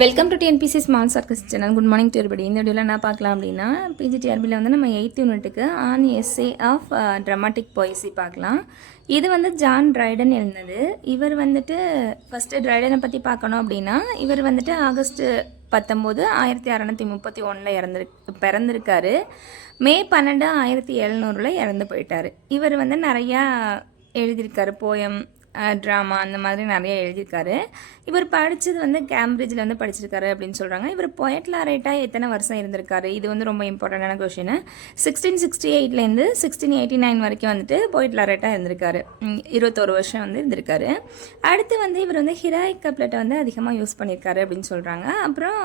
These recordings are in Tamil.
Welcome to TNPC small circus channel. Good morning to everybody. இந்த வீடியோவில் என்ன பார்க்கலாம் அப்படின்னா, பிஜிடிஆர்பியில் வந்து நம்ம 8th யூனிட்டுக்கு ஆன் எஸ்ஏ ஆஃப் ட்ராமாட்டிக் பொய்சி பார்க்கலாம். இது வந்து ஜான் ட்ரைடன் எழுந்தது. இவர் வந்துட்டு ஃபஸ்ட்டு ட்ரைடனை பற்றி பார்க்கணும் அப்படின்னா, இவர் வந்துட்டு ஆகஸ்ட் 19 1631 பிறந்திருக்காரு. மே 12 1700 இறந்து போயிட்டார். இவர் வந்து நிறையா எழுதியிருக்காரு, போயம், ட்ராமா, அந்த மாதிரி நிறைய எழுதியிருக்காரு. இவர் படித்தது வந்து கேம்பிரிட்ஜில் வந்து படிச்சிருக்காரு அப்படின்னு சொல்கிறாங்க. இவர் பொயட் லாரேட்டாக எத்தனை வருஷம் இருந்திருக்காரு, இது வந்து ரொம்ப இம்பார்ட்டண்டான கொஷின். 1668 1689 வரைக்கும் வந்துட்டு பொயட் லாரேட்டாக இருந்திருக்காரு. 21 வருஷம் வந்து இருந்திருக்காரு. அடுத்து வந்து இவர் வந்து ஹிராயிக் கப்லெட்டை வந்து அதிகமாக யூஸ் பண்ணியிருக்காரு அப்படின்னு சொல்கிறாங்க. அப்புறம்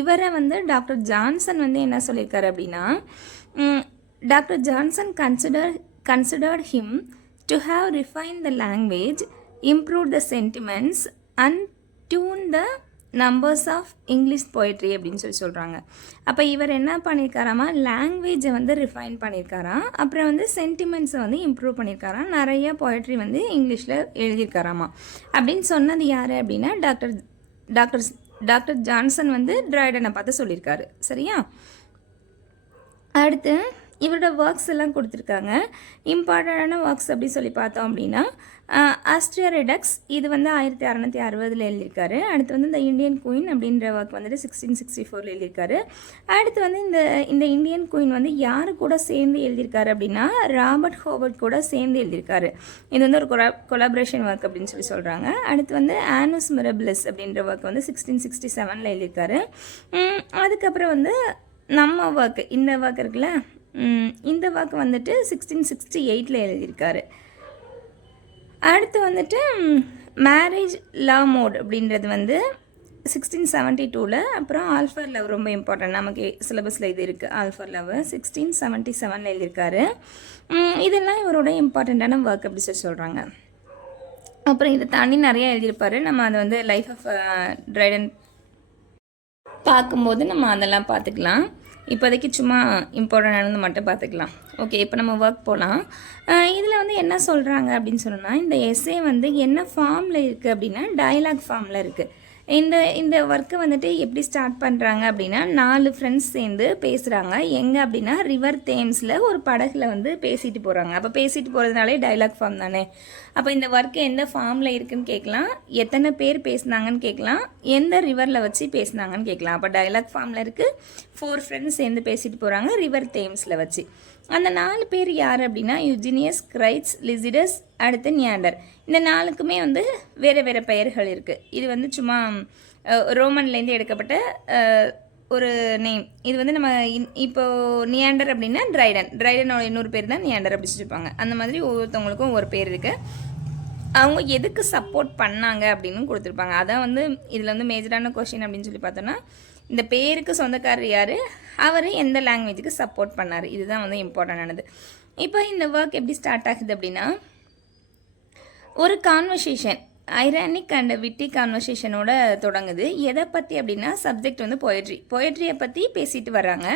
இவரை வந்து டாக்டர் ஜான்சன் வந்து என்ன சொல்லியிருக்காரு அப்படின்னா, doctor Johnson considered him to have refined the language, improved the sentiments and tuned the numbers of English poetry அப்படின்னு சொல்கிறாங்க. அப்போ இவர் என்ன பண்ணியிருக்காராமா, லாங்குவேஜை வந்து ரிஃபைன் பண்ணியிருக்காராம். அப்புறம் வந்து சென்டிமெண்ட்ஸை வந்து இம்ப்ரூவ் பண்ணியிருக்காராம். நிறைய போய்ட்ரி வந்து இங்கிலீஷில் எழுதியிருக்காராமா. அப்படின்னு சொன்னது யார் அப்படின்னா, டாக்டர் ஜான்சன் வந்து ட்ரைடனை பார்த்து சொல்லியிருக்காரு. சரியா? அடுத்து இவரோட ஒர்க்ஸ் எல்லாம் கொடுத்துருக்காங்க. இம்பார்ட்டண்டான ஒர்க்ஸ் அப்படி சொல்லி பார்த்தோம் அப்படின்னா, ஆஸ்ட்ரியா ரெடக்ஸ், இது வந்து 1660 எழுதியிருக்காரு. அடுத்து வந்து இந்த இந்தியன் குயின் அப்படின்ற ஒர்க் வந்துட்டு 1664 எழுதியிருக்காரு. அடுத்து வந்து இந்த இந்தியன் குயின் வந்து யாரு கூட சேர்ந்து எழுதியிருக்காரு அப்படின்னா, ராபர்ட் ஹோவர்ட் கூட சேர்ந்து எழுதியிருக்காரு. இது வந்து ஒரு கொலாபரேஷன் ஒர்க் அப்படின்னு சொல்கிறாங்க. அடுத்து வந்து ஆனஸ் மிரபிளஸ் அப்படின்ற ஒர்க் வந்து 1667 எழுதியிருக்காரு. அதுக்கப்புறம் வந்து நம்ம ஒர்க், இந்த ஒர்க் இருக்குல்ல, இந்த ஒர்க் வந்துட்டு 1668 எழுதியிருக்காரு. அடுத்து வந்துட்டு மேரேஜ் லா மோட் அப்படின்றது வந்து 1672. அப்புறம் ஆல்ஃபர் லவ், ரொம்ப இம்பார்ட்டன்ட், நமக்கு சிலபஸில் இது இருக்குது. ஆல்ஃபர் லவ் 1677 எழுதியிருக்காரு. இதெல்லாம் இவரோட இம்பார்ட்டண்ட்டான ஒர்க் அப்படி சொல்கிறாங்க. அப்புறம் இதை தாண்டி நிறையா எழுதியிருப்பார். நம்ம அதை வந்து லைஃப் ஆஃப் ட்ரைடன் பார்க்கும்போது நம்ம அதெல்லாம் பார்த்துக்கலாம். இப்போதைக்கு சும்மா இம்பார்ட்டண்டானது மட்டும் பார்த்துக்கலாம். ஓகே, இப்போ நம்ம ஒர்க் போகலாம். இதில் வந்து என்ன சொல்கிறாங்க அப்படின்னு சொன்னால், இந்த எஸ்ஸே வந்து என்ன ஃபார்மில் இருக்குது அப்படின்னா, டயலாக் ஃபார்மில் இருக்குது. இந்த ஒர்க்கை வந்துட்டு எப்படி ஸ்டார்ட் பண்ணுறாங்க அப்படின்னா, 4 ஃப்ரெண்ட்ஸ் சேர்ந்து பேசுகிறாங்க. எங்கே அப்படின்னா, ரிவர் தேம்ஸில் ஒரு படகுல வந்து பேசிட்டு போகிறாங்க. அப்போ பேசிட்டு போகிறதுனாலே டைலாக் ஃபார்ம் தானே. அப்போ இந்த ஒர்க்கு எந்த ஃபார்மில் இருக்குதுன்னு கேட்கலாம், எத்தனை பேர் பேசுனாங்கன்னு கேட்கலாம், எந்த ரிவரில் வச்சு பேசுனாங்கன்னு கேட்கலாம். அப்போ டைலாக் ஃபார்மில் இருக்குது. 4 ஃப்ரெண்ட்ஸ் சேர்ந்து பேசிட்டு போகிறாங்க ரிவர் தேம்ஸில் வச்சு. அந்த 4 பேர் யார் அப்படின்னா, யூஜினியஸ், கிரைட்ஸ், லிசிடஸ், அடுத்து நியாண்டர். இந்த 4க்குமே வந்து வேறு வேறு பெயர்கள் இருக்குது. இது வந்து சும்மா ரோமன்லேருந்து எடுக்கப்பட்ட ஒரு நேம். இது வந்து நம்ம இப்போது நியாண்டர் அப்படின்னா ட்ரைடனோட இன்னொரு பேர் தான் நியாண்டர் அப்படி சொல்லியிருப்பாங்க. அந்த மாதிரி ஒவ்வொருத்தவங்களுக்கும் ஒரு பேர் இருக்குது. அவங்க எதுக்கு சப்போர்ட் பண்ணாங்க அப்படின்னு கொடுத்துருப்பாங்க. அதான் வந்து இதில் வந்து மேஜரான கொஷின் அப்படின்னு சொல்லி பார்த்தோன்னா, இந்த பேருக்கு சொந்தக்காரர் யார், அவர் எந்த லாங்குவேஜுக்கு சப்போர்ட் பண்ணார், இதுதான் வந்து இம்பார்ட்டண்டானது. இப்போ இந்த ஒர்க் எப்படி ஸ்டார்ட் ஆகுது அப்படின்னா, ஒரு கான்வர்சேஷன், ஐரானிக் அண்ட் விட்டி கான்வர்சேஷனோட தொடங்குது. எதை பற்றி அப்படின்னா, சப்ஜெக்ட் வந்து பொயட்ரியை பற்றி பேசிட்டு வர்றாங்க.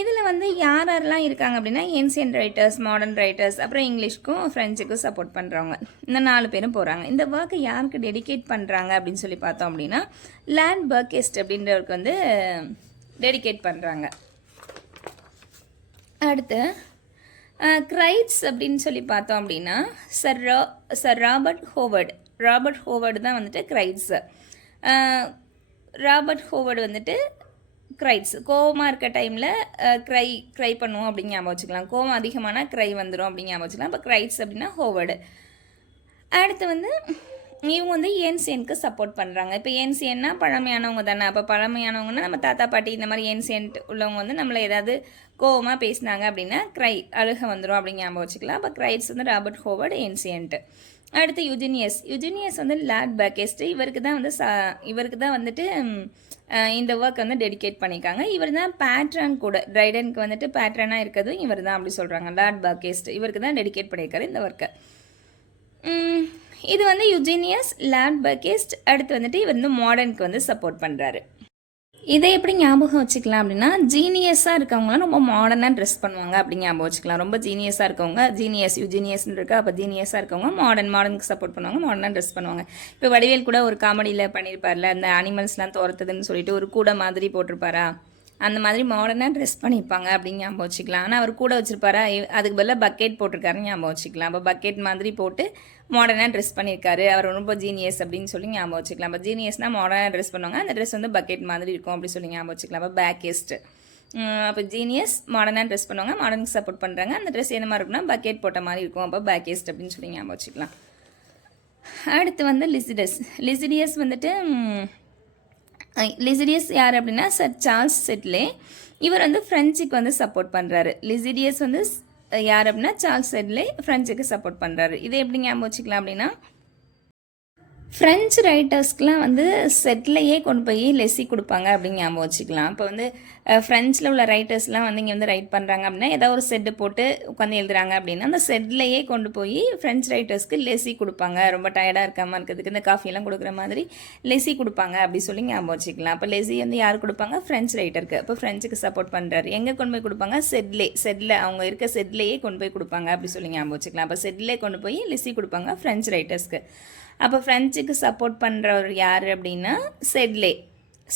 இதில் வந்து யாரெல்லாம் இருக்காங்க அப்படின்னா, ஏன்சியன்ட் ரைட்டர்ஸ், மாடர்ன் ரைட்டர்ஸ், அப்புறம் இங்கிலீஷ்க்கும் ஃப்ரெஞ்சுக்கும் சப்போர்ட் பண்ணுறவங்க, இந்த 4 பேரும் போகிறாங்க. இந்த ஒர்க்கை யாருக்கு டெடிகேட் பண்ணுறாங்க அப்படின்னு சொல்லி பார்த்தோம் அப்படின்னா, லார்ட் பர்கெஸ்ட் அப்படின்றவருக்கு வந்து டெடிகேட் பண்ணுறாங்க. அடுத்து கிரைட்ஸ் அப்படின்னு சொல்லி பார்த்தோம் அப்படின்னா, சர் ராபர்ட் ஹோவர்டு தான் வந்துட்டு கிரைட்ஸு. ராபர்ட் ஹோவர்டு வந்துட்டு கிரைட்ஸ். கோவமாக இருக்க டைமில் க்ரை பண்ணுவோம் அப்படின்னு ஞாபகம் வச்சுக்கலாம். கோவம் அதிகமான க்ரை வந்துடும் அப்படின்னு ஞாபகம் வச்சுக்கலாம். இப்போ கிரைட்ஸ் அப்படின்னா ஹோவர்டு. அடுத்து வந்து இவங்க வந்து ஏன்சியனுக்கு சப்போர்ட் பண்ணுறாங்க. இப்போ ஏன்சியன்னா பழமையானவங்க தானே. அப்போ பழமையானவங்கன்னா நம்ம தாத்தா பாட்டி இந்த மாதிரி ஏன்சியன்ட் உள்ளவங்க வந்து நம்மளை ஏதாவது கோவமாக பேசினாங்க அப்படின்னா அழுக வந்துடும் அப்படின்னு ஞாபகம் வச்சுக்கலாம். அப்போ கிரைட்ஸ் வந்து ராபர்ட் ஹோவர்டு, ஏன்சியன்ட்டு. அடுத்து யுஜினியஸ் வந்து லார்ட் பர்கெஸ்ட். இவருக்கு தான் வந்துட்டு இந்த ஒர்க் வந்து டெடிகேட் பண்ணியிருக்காங்க. இவர் தான் பேட்ரன் கூட, ட்ரைடனுக்கு வந்துட்டு பேட்ரனாக இருக்கிறது இவர் தான் அப்படி சொல்கிறாங்க. லார்ட் பர்கெஸ்ட் இவருக்கு தான் டெடிகேட் பண்ணியிருக்காரு இந்த ஒர்க்கை. இது வந்து யுஜினியஸ், லார்ட் பர்கெஸ்ட். அடுத்து வந்துட்டு இவர் வந்து மாடர்னுக்கு வந்து சப்போர்ட் பண்ணுறாரு. இதை எப்படி ஞாபகம் வச்சுக்கலாம் அப்படின்னா, ஜீனியஸாக இருக்கவங்களாம் ரொம்ப மாடர்னாக ட்ரெஸ் பண்ணுவாங்க அப்படி ஞாபகம் வச்சுக்கலாம். ரொம்ப ஜீனியஸாக இருக்கவங்க ஜீனியஸ் யூஜீனியஸ்ன்னு இருக்கா, அப்போ ஜீனியஸாக இருக்கவங்க மாடர்னுக்கு சப்போர்ட் பண்ணுவாங்க, மாடர்னாக ட்ரெஸ் பண்ணுவாங்க. இப்போ வடிவேல் கூட ஒரு காமெடியில் பண்ணியிருப்பார்ல, இந்த அனிமல்ஸ்லாம் துரத்துதுன்னு சொல்லிட்டு ஒரு கூடை மாதிரி போட்டிருப்பாரா, அந்த மாதிரி மாடர்னாக ட்ரெஸ் பண்ணியிருப்பாங்க அப்படின்னு ஞாபகம் வச்சுக்கலாம். ஆனால் அவர் கூட வச்சுருப்பாரா, அதுக்கு பதிலாக பக்கெட் போட்டிருக்காருன்னு ஞாபகம் வச்சுக்கலாம். அப்போ பக்கெட் மாதிரி போட்டு மாடர்னாக ட்ரெஸ் பண்ணியிருக்காரு, அவர் ரொம்ப ஜீனியஸ் அப்படின்னு சொல்லி ஞாபகம் வச்சுக்கலாம். அப்போ ஜீனியஸ்னால் மாடர்னாக ட்ரெஸ் பண்ணுவாங்க, அந்த ட்ரெஸ் வந்து பக்கெட் மாதிரி இருக்கும் அப்படி சொல்லி ஞாபகம் வச்சுக்கலாம். அப்போ பேக்கெஸ்ட். அப்போ ஜீனியஸ் மாடர்னாக ட்ரெஸ் பண்ணுவாங்க, மாடர்னுக்கு சப்போர்ட் பண்ணுறாங்க, அந்த ட்ரெஸ் என்ன மாதிரி இருக்குன்னா பக்கெட் போட்ட மாதிரி இருக்கும், அப்போ பேக்கெஸ்ட் அப்படின்னு சொல்லி ஞாபகம் வச்சுக்கலாம். அடுத்து வந்து லிசிடஸ். லிசிடியஸ் வந்துட்டு லிசிடியஸ் யார் அப்படின்னா சர் சார்ல்ஸ் செட்லே. இவர் வந்து ஃப்ரெஞ்சுக்கு வந்து சப்போர்ட் பண்ணுறாரு. லிசிடியஸ் வந்து யார் அப்படின்னா சார்ல்ஸ் செட்லே ஃப்ரெஞ்சுக்கு சப்போர்ட் பண்ணுறாரு. இதை எப்படி ஞாபகம் வச்சுக்கலாம் அப்படின்னா, ஃப்ரெஞ்சு ரைட்டர்ஸ்க்கெலாம் வந்து செட்லேயே கொண்டு போய் லெஸ்ஸி கொடுப்பாங்க அப்படின்னு ஞாபகம் வச்சுக்கலாம். இப்போ வந்து ஃப்ரெஞ்சில் உள்ள ரைட்டர்ஸ்லாம் வந்து இங்கே வந்து ரைட் பண்ணுறாங்க அப்படின்னா, ஏதாவது ஒரு செட்டு போட்டு உட்காந்து எழுதுறாங்க அப்படின்னா, அந்த செட்லேயே கொண்டு போய் ஃப்ரெஞ்ச் ரைட்டர்ஸ்க்கு லெஸ்ஸி கொடுப்பாங்க. ரொம்ப டயர்டாக இருக்காமல் இருக்கிறதுக்கு இந்த காஃபியெல்லாம் கொடுக்குற மாதிரி லெஸ்ஸி கொடுப்பாங்க அப்படி சொல்லி ஞாபகம் வச்சுக்கலாம். அப்போ லெஸ்ஸி வந்து யார் கொடுப்பாங்க, ஃப்ரெஞ்ச் ரைட்டருக்கு. அப்போ ஃப்ரெஞ்சுக்கு சப்போர்ட் பண்ணுறாரு. எங்கே கொண்டு போய் கொடுப்பாங்க, செட்டில் அவங்க இருக்க செட்லேயே கொண்டு போய் கொடுப்பாங்க அப்படி சொல்லி ஞாபகம் வச்சுக்கலாம். அப்போ செட்லே கொண்டு போய் லெஸ்ஸி கொடுப்பாங்க ஃப்ரெஞ்ச் ரைட்டர்ஸ்க்கு. அப்போ ஃப்ரெஞ்சுக்கு சப்போர்ட் பண்ணுறவர் யார் அப்படின்னா செட்லே,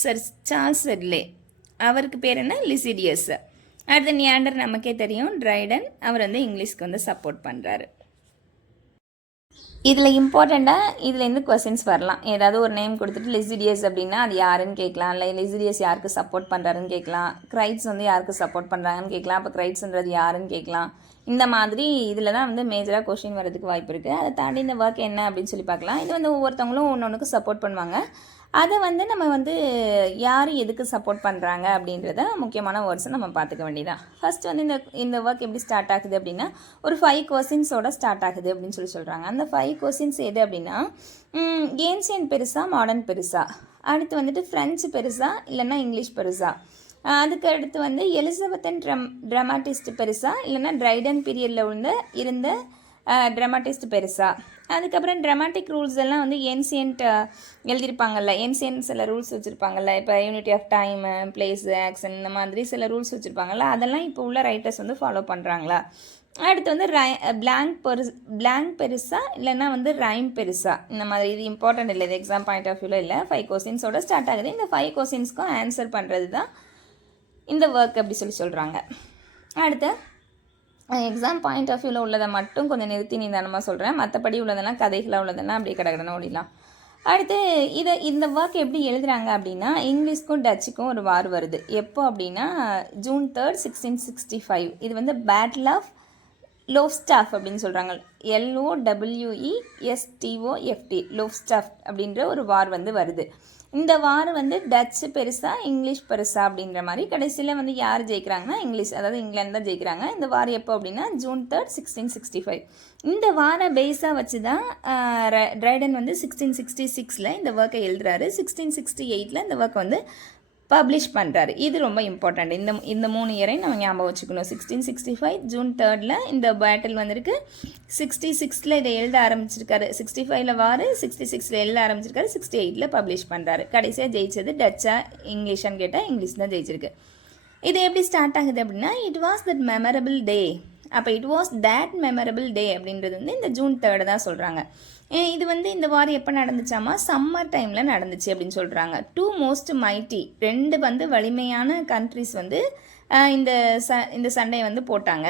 சர் சார்ல்ஸ் செட்லே. அவருக்கு பேர் என்ன, லிசிடியஸ். அடுத்து நியாண்டர் நமக்கே தெரியும், ட்ரைடன். அவர் வந்து இங்கிலீஷ்க்கு வந்து சப்போர்ட் பண்ணுறாரு. இதில் இம்பார்ட்டண்ட்டாக இதுலேருந்து கொஸ்டின்ஸ் வரலாம். ஏதாவது ஒரு நேம் கொடுத்துட்டு லிசிடியஸ் அப்படின்னா அது யாருன்னு கேட்கலாம், இல்லை லிசிடியஸ் யாருக்கு சப்போர்ட் பண்ணுறாருன்னு கேட்கலாம், கிரைட்ஸ் வந்து யாருக்கு சப்போர்ட் பண்ணுறாங்கன்னு கேட்கலாம், அப்போ கிரைட்ஸ்ன்றது யாருன்னு கேட்கலாம். இந்த மாதிரி இதில் தான் வந்து மேஜராக கொஸ்டின் வரதுக்கு வாய்ப்பு இருக்குது. அதை தாண்டி இந்த ஒர்க் என்ன அப்படின்னு சொல்லி பார்க்கலாம். இது வந்து ஒவ்வொருத்தவங்களும் ஒன்று சப்போர்ட் பண்ணுவாங்க. அதை வந்து நம்ம வந்து யார் எதுக்கு சப்போர்ட் பண்ணுறாங்க அப்படின்றத முக்கியமான வேர்ட்ஸை நம்ம பார்த்துக்க வேண்டியதான். ஃபர்ஸ்ட் வந்து இந்த ஒர்க் எப்படி ஸ்டார்ட் ஆகுது அப்படின்னா, ஒரு 5 கொஸ்டின்ஸோட ஸ்டார்ட் ஆகுது அப்படின்னு சொல்லி சொல்கிறாங்க. அந்த 5 கொஸ்டின்ஸ் எது அப்படின்னா, ஏன்சியன் பெருசா மாடர்ன் பெருசா, அடுத்து வந்துட்டு ஃப்ரெஞ்சு பெருசா இல்லைன்னா இங்கிலீஷ் பெருசா, அதுக்கு அடுத்து வந்து எலிசபெத்தன் ட்ராமாட்டிஸ்ட் பெருசா இல்லைன்னா ட்ரைடன் பீரியடில் இருந்த ட்ராமாட்டிஸ்ட் பெருசா. அதுக்கப்புறம் ட்ராமாட்டிக் ரூல்ஸ் எல்லாம் வந்து ஏன்சியன்ட் எழுதியிருப்பாங்கல்ல, ஏன்சியன்ட் சில ரூல்ஸ் வச்சுருப்பாங்கல்ல, இப்போ unity of time, place, action, இந்த மாதிரி சில ரூல்ஸ் வச்சுருப்பாங்கல்ல, அதெல்லாம் இப்போ உள்ள ரைட்டர்ஸ் வந்து ஃபாலோ பண்ணுறாங்களா. அடுத்து வந்து பிளாங்க் பெருசா இல்லைன்னா வந்து ரைம் பெருசா, இந்த மாதிரி. இது இம்பார்ட்டன்ட் இல்லை, இது எக்ஸாம் பாயிண்ட் ஆஃப் வியூவில் இல்லை. 5 கொஸ்டின்ஸோட ஸ்டார்ட் ஆகுது. இந்த 5 கொஸ்டின்ஸ்க்கும் ஆன்சர் பண்ணுறது தான் இந்த ஒர்க் அப்படி சொல்லி சொல்கிறாங்க. அடுத்து எக்ஸாம் பாயிண்ட் ஆஃப் வியூவில் உள்ளதை மட்டும் கொஞ்சம் நிறுத்தி நிதானமாக சொல்கிறேன். மற்றபடி உள்ளதெல்லாம் கதைகளாக உள்ளதெல்லாம் அப்படியே கடகடன்னு ஓடிடலாம். அடுத்து இந்த ஒர்க் எப்படி எழுதுகிறாங்க அப்படின்னா, இங்கிலீஷ்க்கும் டச்சுக்கும் ஒரு வார் வருது. எப்போ அப்படின்னா June 3, 1665. இது வந்து பேட்டில் ஆஃப் லோவ்ஸ்டாஃப் அப்படின்னு சொல்கிறாங்க. LOWESTOFT, லோவ்ஸ்டாஃப் அப்படின்ற ஒரு வார் வந்து வருது. இந்த வார் வந்து டச்சு பெருசா இங்கிலீஷ் பெருசா அப்படின்ற மாதிரி. கடைசியில் வந்து யார் ஜெயிக்கிறாங்கன்னா இங்கிலீஷ், அதாவது இங்கிலாந்து தான் ஜெயிக்கிறாங்க. இந்த வார் எப்போ அப்படின்னா June 3, 1665. இந்த வாரை பேஸாக வச்சு தான் ட்ரைடன் வந்து 1666 இந்த ஒர்க்கை எழுதுறாரு. 1668 இந்த ஒர்க்கை வந்து பப்ளிஷ் பண்ணுறாரு. இது ரொம்ப இம்பார்ட்டண்ட். இந்த 3 இயரையும் நம்ம ஞாபகம் வச்சுக்கணும். 1665 June 3 இந்த பேட்டில் வந்திருக்கு. 66 இதை எழுத ஆரம்பிச்சிருக்காரு. 65 வார், 66 எழுத ஆரம்பிச்சிருக்காரு. 68 பப்ளிஷ் பண்ணுறாரு. கடைசியாக ஜெயிச்சது டச்சா இங்கிலீஷான்னு கேட்டால் இங்கிலீஷ் தான் ஜெயிச்சிருக்கு. இது எப்படி ஸ்டார்ட் ஆகுது அப்படின்னா, it was that memorable day. அப்போ it was that memorable day அப்படின்றது வந்து இந்த June 3 தான் சொல்கிறாங்க. இது வந்து இந்த வாரம் எப்போ நடந்துச்சாமா, சம்மர் டைமில் நடந்துச்சு அப்படின்னு சொல்கிறாங்க. 2 மோஸ்ட் மைட்டி, 2 வந்து வலிமையான கண்ட்ரிஸ் வந்து இந்த சண்டையை வந்து போட்டாங்க.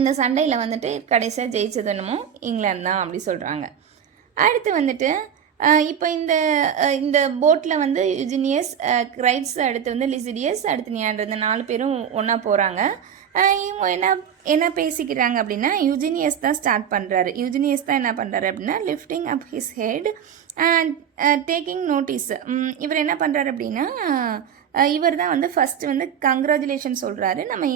இந்த சண்டையில் வந்துட்டு கடைசியாக ஜெயிச்சது என்னமோ இங்கிலாந்து தான் அப்படி சொல்கிறாங்க. அடுத்து வந்துட்டு இப்போ இந்த போட்டில் வந்து யூஜினியஸ், கிரைட்ஸ், அடுத்து வந்து லிசிடியஸ், அடுத்து நியாண்டர், இந்த 4 பேரும் ஒன்றா போகிறாங்க. இவங்க என்ன பேசிக்கிறாங்க அப்படின்னா, யூஜினியஸ் தான் ஸ்டார்ட் பண்ணுறாரு. யூஜினியஸ் தான் என்ன பண்ணுறாரு அப்படின்னா, lifting up his head and taking notice. இவர் என்ன பண்ணுறாரு அப்படின்னா, இவர் தான் வந்து ஃபஸ்ட்டு வந்து கங்க்ராச்சுலேஷன் சொல்கிறாரு. நம்ம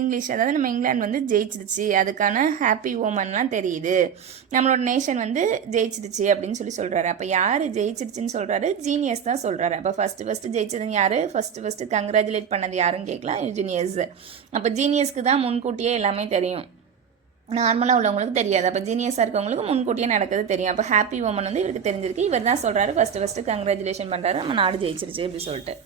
இங்கிலீஷ், அதாவது நம்ம இங்கிலாந்து வந்து ஜெயிச்சிருச்சு, அதுக்கான ஹாப்பி ஓமன்லாம் தெரியுது, நம்மளோட நேஷன் வந்து ஜெயிச்சிருச்சு அப்படின்னு சொல்கிறாரு. அப்போ யார் ஜெயிச்சிருச்சுன்னு சொல்கிறாரு, ஜீனியஸ் தான் சொல்கிறாரு. அப்போ ஃபஸ்ட்டு ஜெயிச்சதுன்னு யார், ஃபஸ்ட்டு கங்க்ராச்சுலேட் பண்ணது யாருன்னு கேட்கலாம், யூஜினியஸ். அப்போ ஜீனியஸ்க்கு தான் முன்கூட்டியே எல்லாமே தெரியும். நார்மலாக உள்ளவங்களுக்கு தெரியாது. அப்போ ஜீனியஸாக இருக்கவங்களுக்கு முன்கூட்டியே நடக்குது தெரியும். அப்போ ஹாப்பி உமன் வந்து இவருக்கு தெரிஞ்சிருக்கு. இவர் தான் சொல்கிறாரு ஃபஸ்ட்டு கங்க்ராச்சுலேஷன் பண்ணுறாரு, நம்ம நாடு ஜெயிச்சிருச்சு அப்படி சொல்லிட்டு.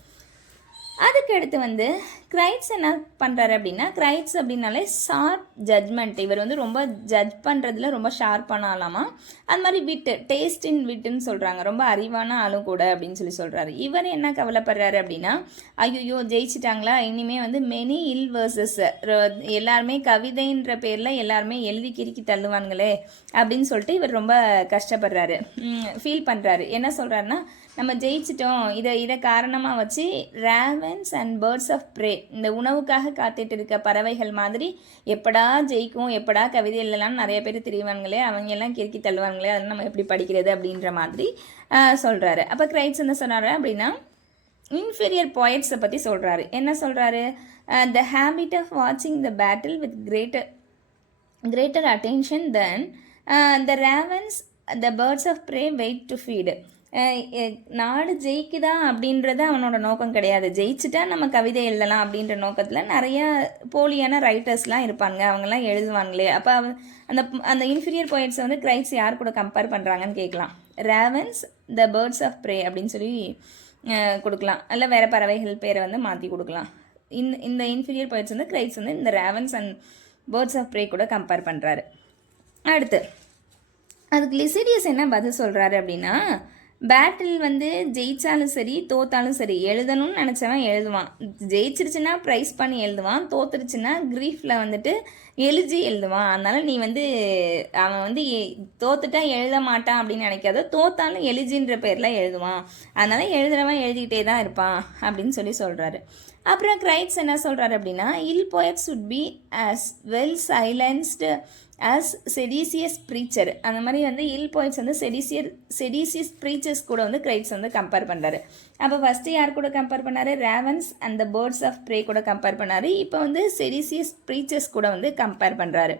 அதுக்கு அடுத்து வந்து கிரைட்ஸ் என்ன பண்ணுறாரு அப்படின்னா, கிரைட்ஸ் அப்படின்னாலே ஷார்ப் ஜட்மெண்ட். இவர் வந்து ரொம்ப ஜட்ஜ் பண்ணுறதுல ரொம்ப ஷார்ப்பான ஆளாமா. அது மாதிரி விட்டு டேஸ்ட் இன் விட்டுன்னு சொல்கிறாங்க, ரொம்ப அறிவான ஆளும் கூட அப்படின்னு சொல்கிறாரு. இவர் என்ன கவலைப்படுறாரு அப்படின்னா, ஐயோ ஜெயிச்சிட்டாங்களா, இனிமேல் வந்து மெனி இல் வேர்சஸ், எல்லாருமே கவிதைன்ற பேரில் எல்லாருமே எழுதி கிறுக்கி தள்ளுவானுங்களே அப்படின்னு சொல்லிட்டு இவர் ரொம்ப கஷ்டப்படுறாரு, ஃபீல் பண்ணுறாரு. என்ன சொல்கிறாருன்னா, நம்ம ஜெயிச்சிட்டோம், இதை காரணமாக வச்சு ravens and birds of prey, இந்த உணவுக்காக காத்துட்டு இருக்க பறவைகள் மாதிரி எப்படா ஜெயிக்கும், எப்படா கவிதை எழுதலாம்னு நிறைய பேர் திரிவானுங்களே, அவங்க எல்லாம் கிறுக்கி தள்ளுவாங்களே, அதை நம்ம எப்படி படிக்கிறது அப்படின்ற மாதிரி சொல்கிறாரு. அப்போ கிரைட்ஸ் என்ன சொன்னார் அப்படின்னா, இன்ஃபீரியர் பாய்ட்ஸை பற்றி சொல்கிறாரு. என்ன சொல்கிறாரு, த ஹேபிட் ஆஃப் வாட்சிங் the battle with greater attention then the ravens the birds of prey wait to feed. நாடு ஜெயிக்குதா அப்படின்றது அவனோட நோக்கம் கிடையாது. ஜெயிச்சுட்டா நம்ம கவிதை எழுதலாம் அப்படின்ற நோக்கத்தில் நிறைய போலியான ரைட்டர்ஸ்லாம் இருப்பாங்க, அவங்கெல்லாம் எழுதுவாங்களே. அப்போ அந்த இன்ஃபீரியர் போய்ட்ஸை வந்து கிரைட்ஸ் யார் கூட கம்பேர் பண்ணுறாங்கன்னு கேட்கலாம். Ravens the birds of prey அப்படின்னு சொல்லி கொடுக்கலாம், இல்லை வேறு பறவைகள் பேரை வந்து மாற்றி கொடுக்கலாம். இந்த இன்ஃபீரியர் போய்ட்ஸ் வந்து கிரைட்ஸ் வந்து இந்த ravens and birds of prey கூட கம்பேர் பண்ணுறாரு. அடுத்து அதுக்கு லிசிடியஸ் என்ன பதில் சொல்கிறாரு அப்படின்னா, பேட்டில் வந்து ஜெயிச்சாலும் சரி தோத்தாலும் சரி எழுதணும்னு நினச்சவன் எழுதுவான். ஜெயிச்சிருச்சுன்னா ப்ரைஸ் பண்ணி எழுதுவான், தோத்துருச்சுன்னா க்ரீஃபில் வந்துட்டு எழுதி எழுதுவான். அதனால் நீ வந்து அவன் வந்து தோத்துட்டா எழுத மாட்டான் அப்படின்னு நினைக்காத, தோத்தாலும் எழுதின்ற பேரில் எழுதுவான். அதனால் எழுதுறவன் எழுதிக்கிட்டே தான் இருப்பான் அப்படின்னு சொல்கிறாரு. அப்புறம் கிரைட்ஸ் என்ன சொல்கிறாரு அப்படின்னா, ill poet should be as well silenced as seditious preacher. அந்த மாதிரி வந்து இல் போய்ட்ஸ் வந்து செடிசியஸ் ப்ரீச்சர்ஸ் கூட வந்து கிரைட்ஸ் வந்து கம்பேர் பண்ணுறாரு. அப்போ ஃபஸ்ட்டு யார் கூட கம்பேர் பண்ணார், ravens and the birds of prey கூட கம்பேர் பண்ணார். இப்போ வந்து செடிசியஸ் ப்ரீச்சர்ஸ் கூட வந்து கம்பேர் பண்ணுறாரு.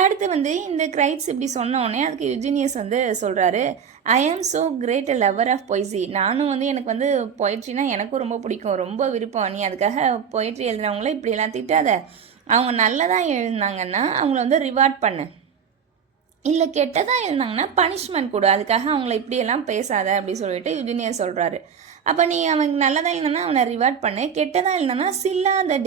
அடுத்து வந்து இந்த கிரைட்ஸ் இப்படி சொன்னோடனே அதுக்கு யுஜினியஸ் வந்து சொல்கிறாரு, I am so great a lover of poesy. நானும் வந்து எனக்கு வந்து பொய்ட்ரினா எனக்கும் ரொம்ப பிடிக்கும், ரொம்ப விருப்பம். நீ அதுக்காக பொய்ட்ரி எழுதுனவங்கள இப்படியெல்லாம் திட்டாத. அவங்க நல்லதாக எழுதினாங்கன்னா அவங்கள வந்து ரிவார்ட் பண்ணு, இல்லை கெட்டதாக எழுதினாங்கன்னா பனிஷ்மெண்ட் கொடு, அதுக்காக அவங்கள இப்படியெல்லாம் பேசாத அப்படி சொல்லிட்டு யுஜினியஸ் சொல்கிறாரு. அப்போ நீ அவனுக்கு நல்லதாக இல்லைன்னா அவனை ரிவார்ட் பண்ணு, கெட்டதாக இல்லைன்னா ஷில்லா த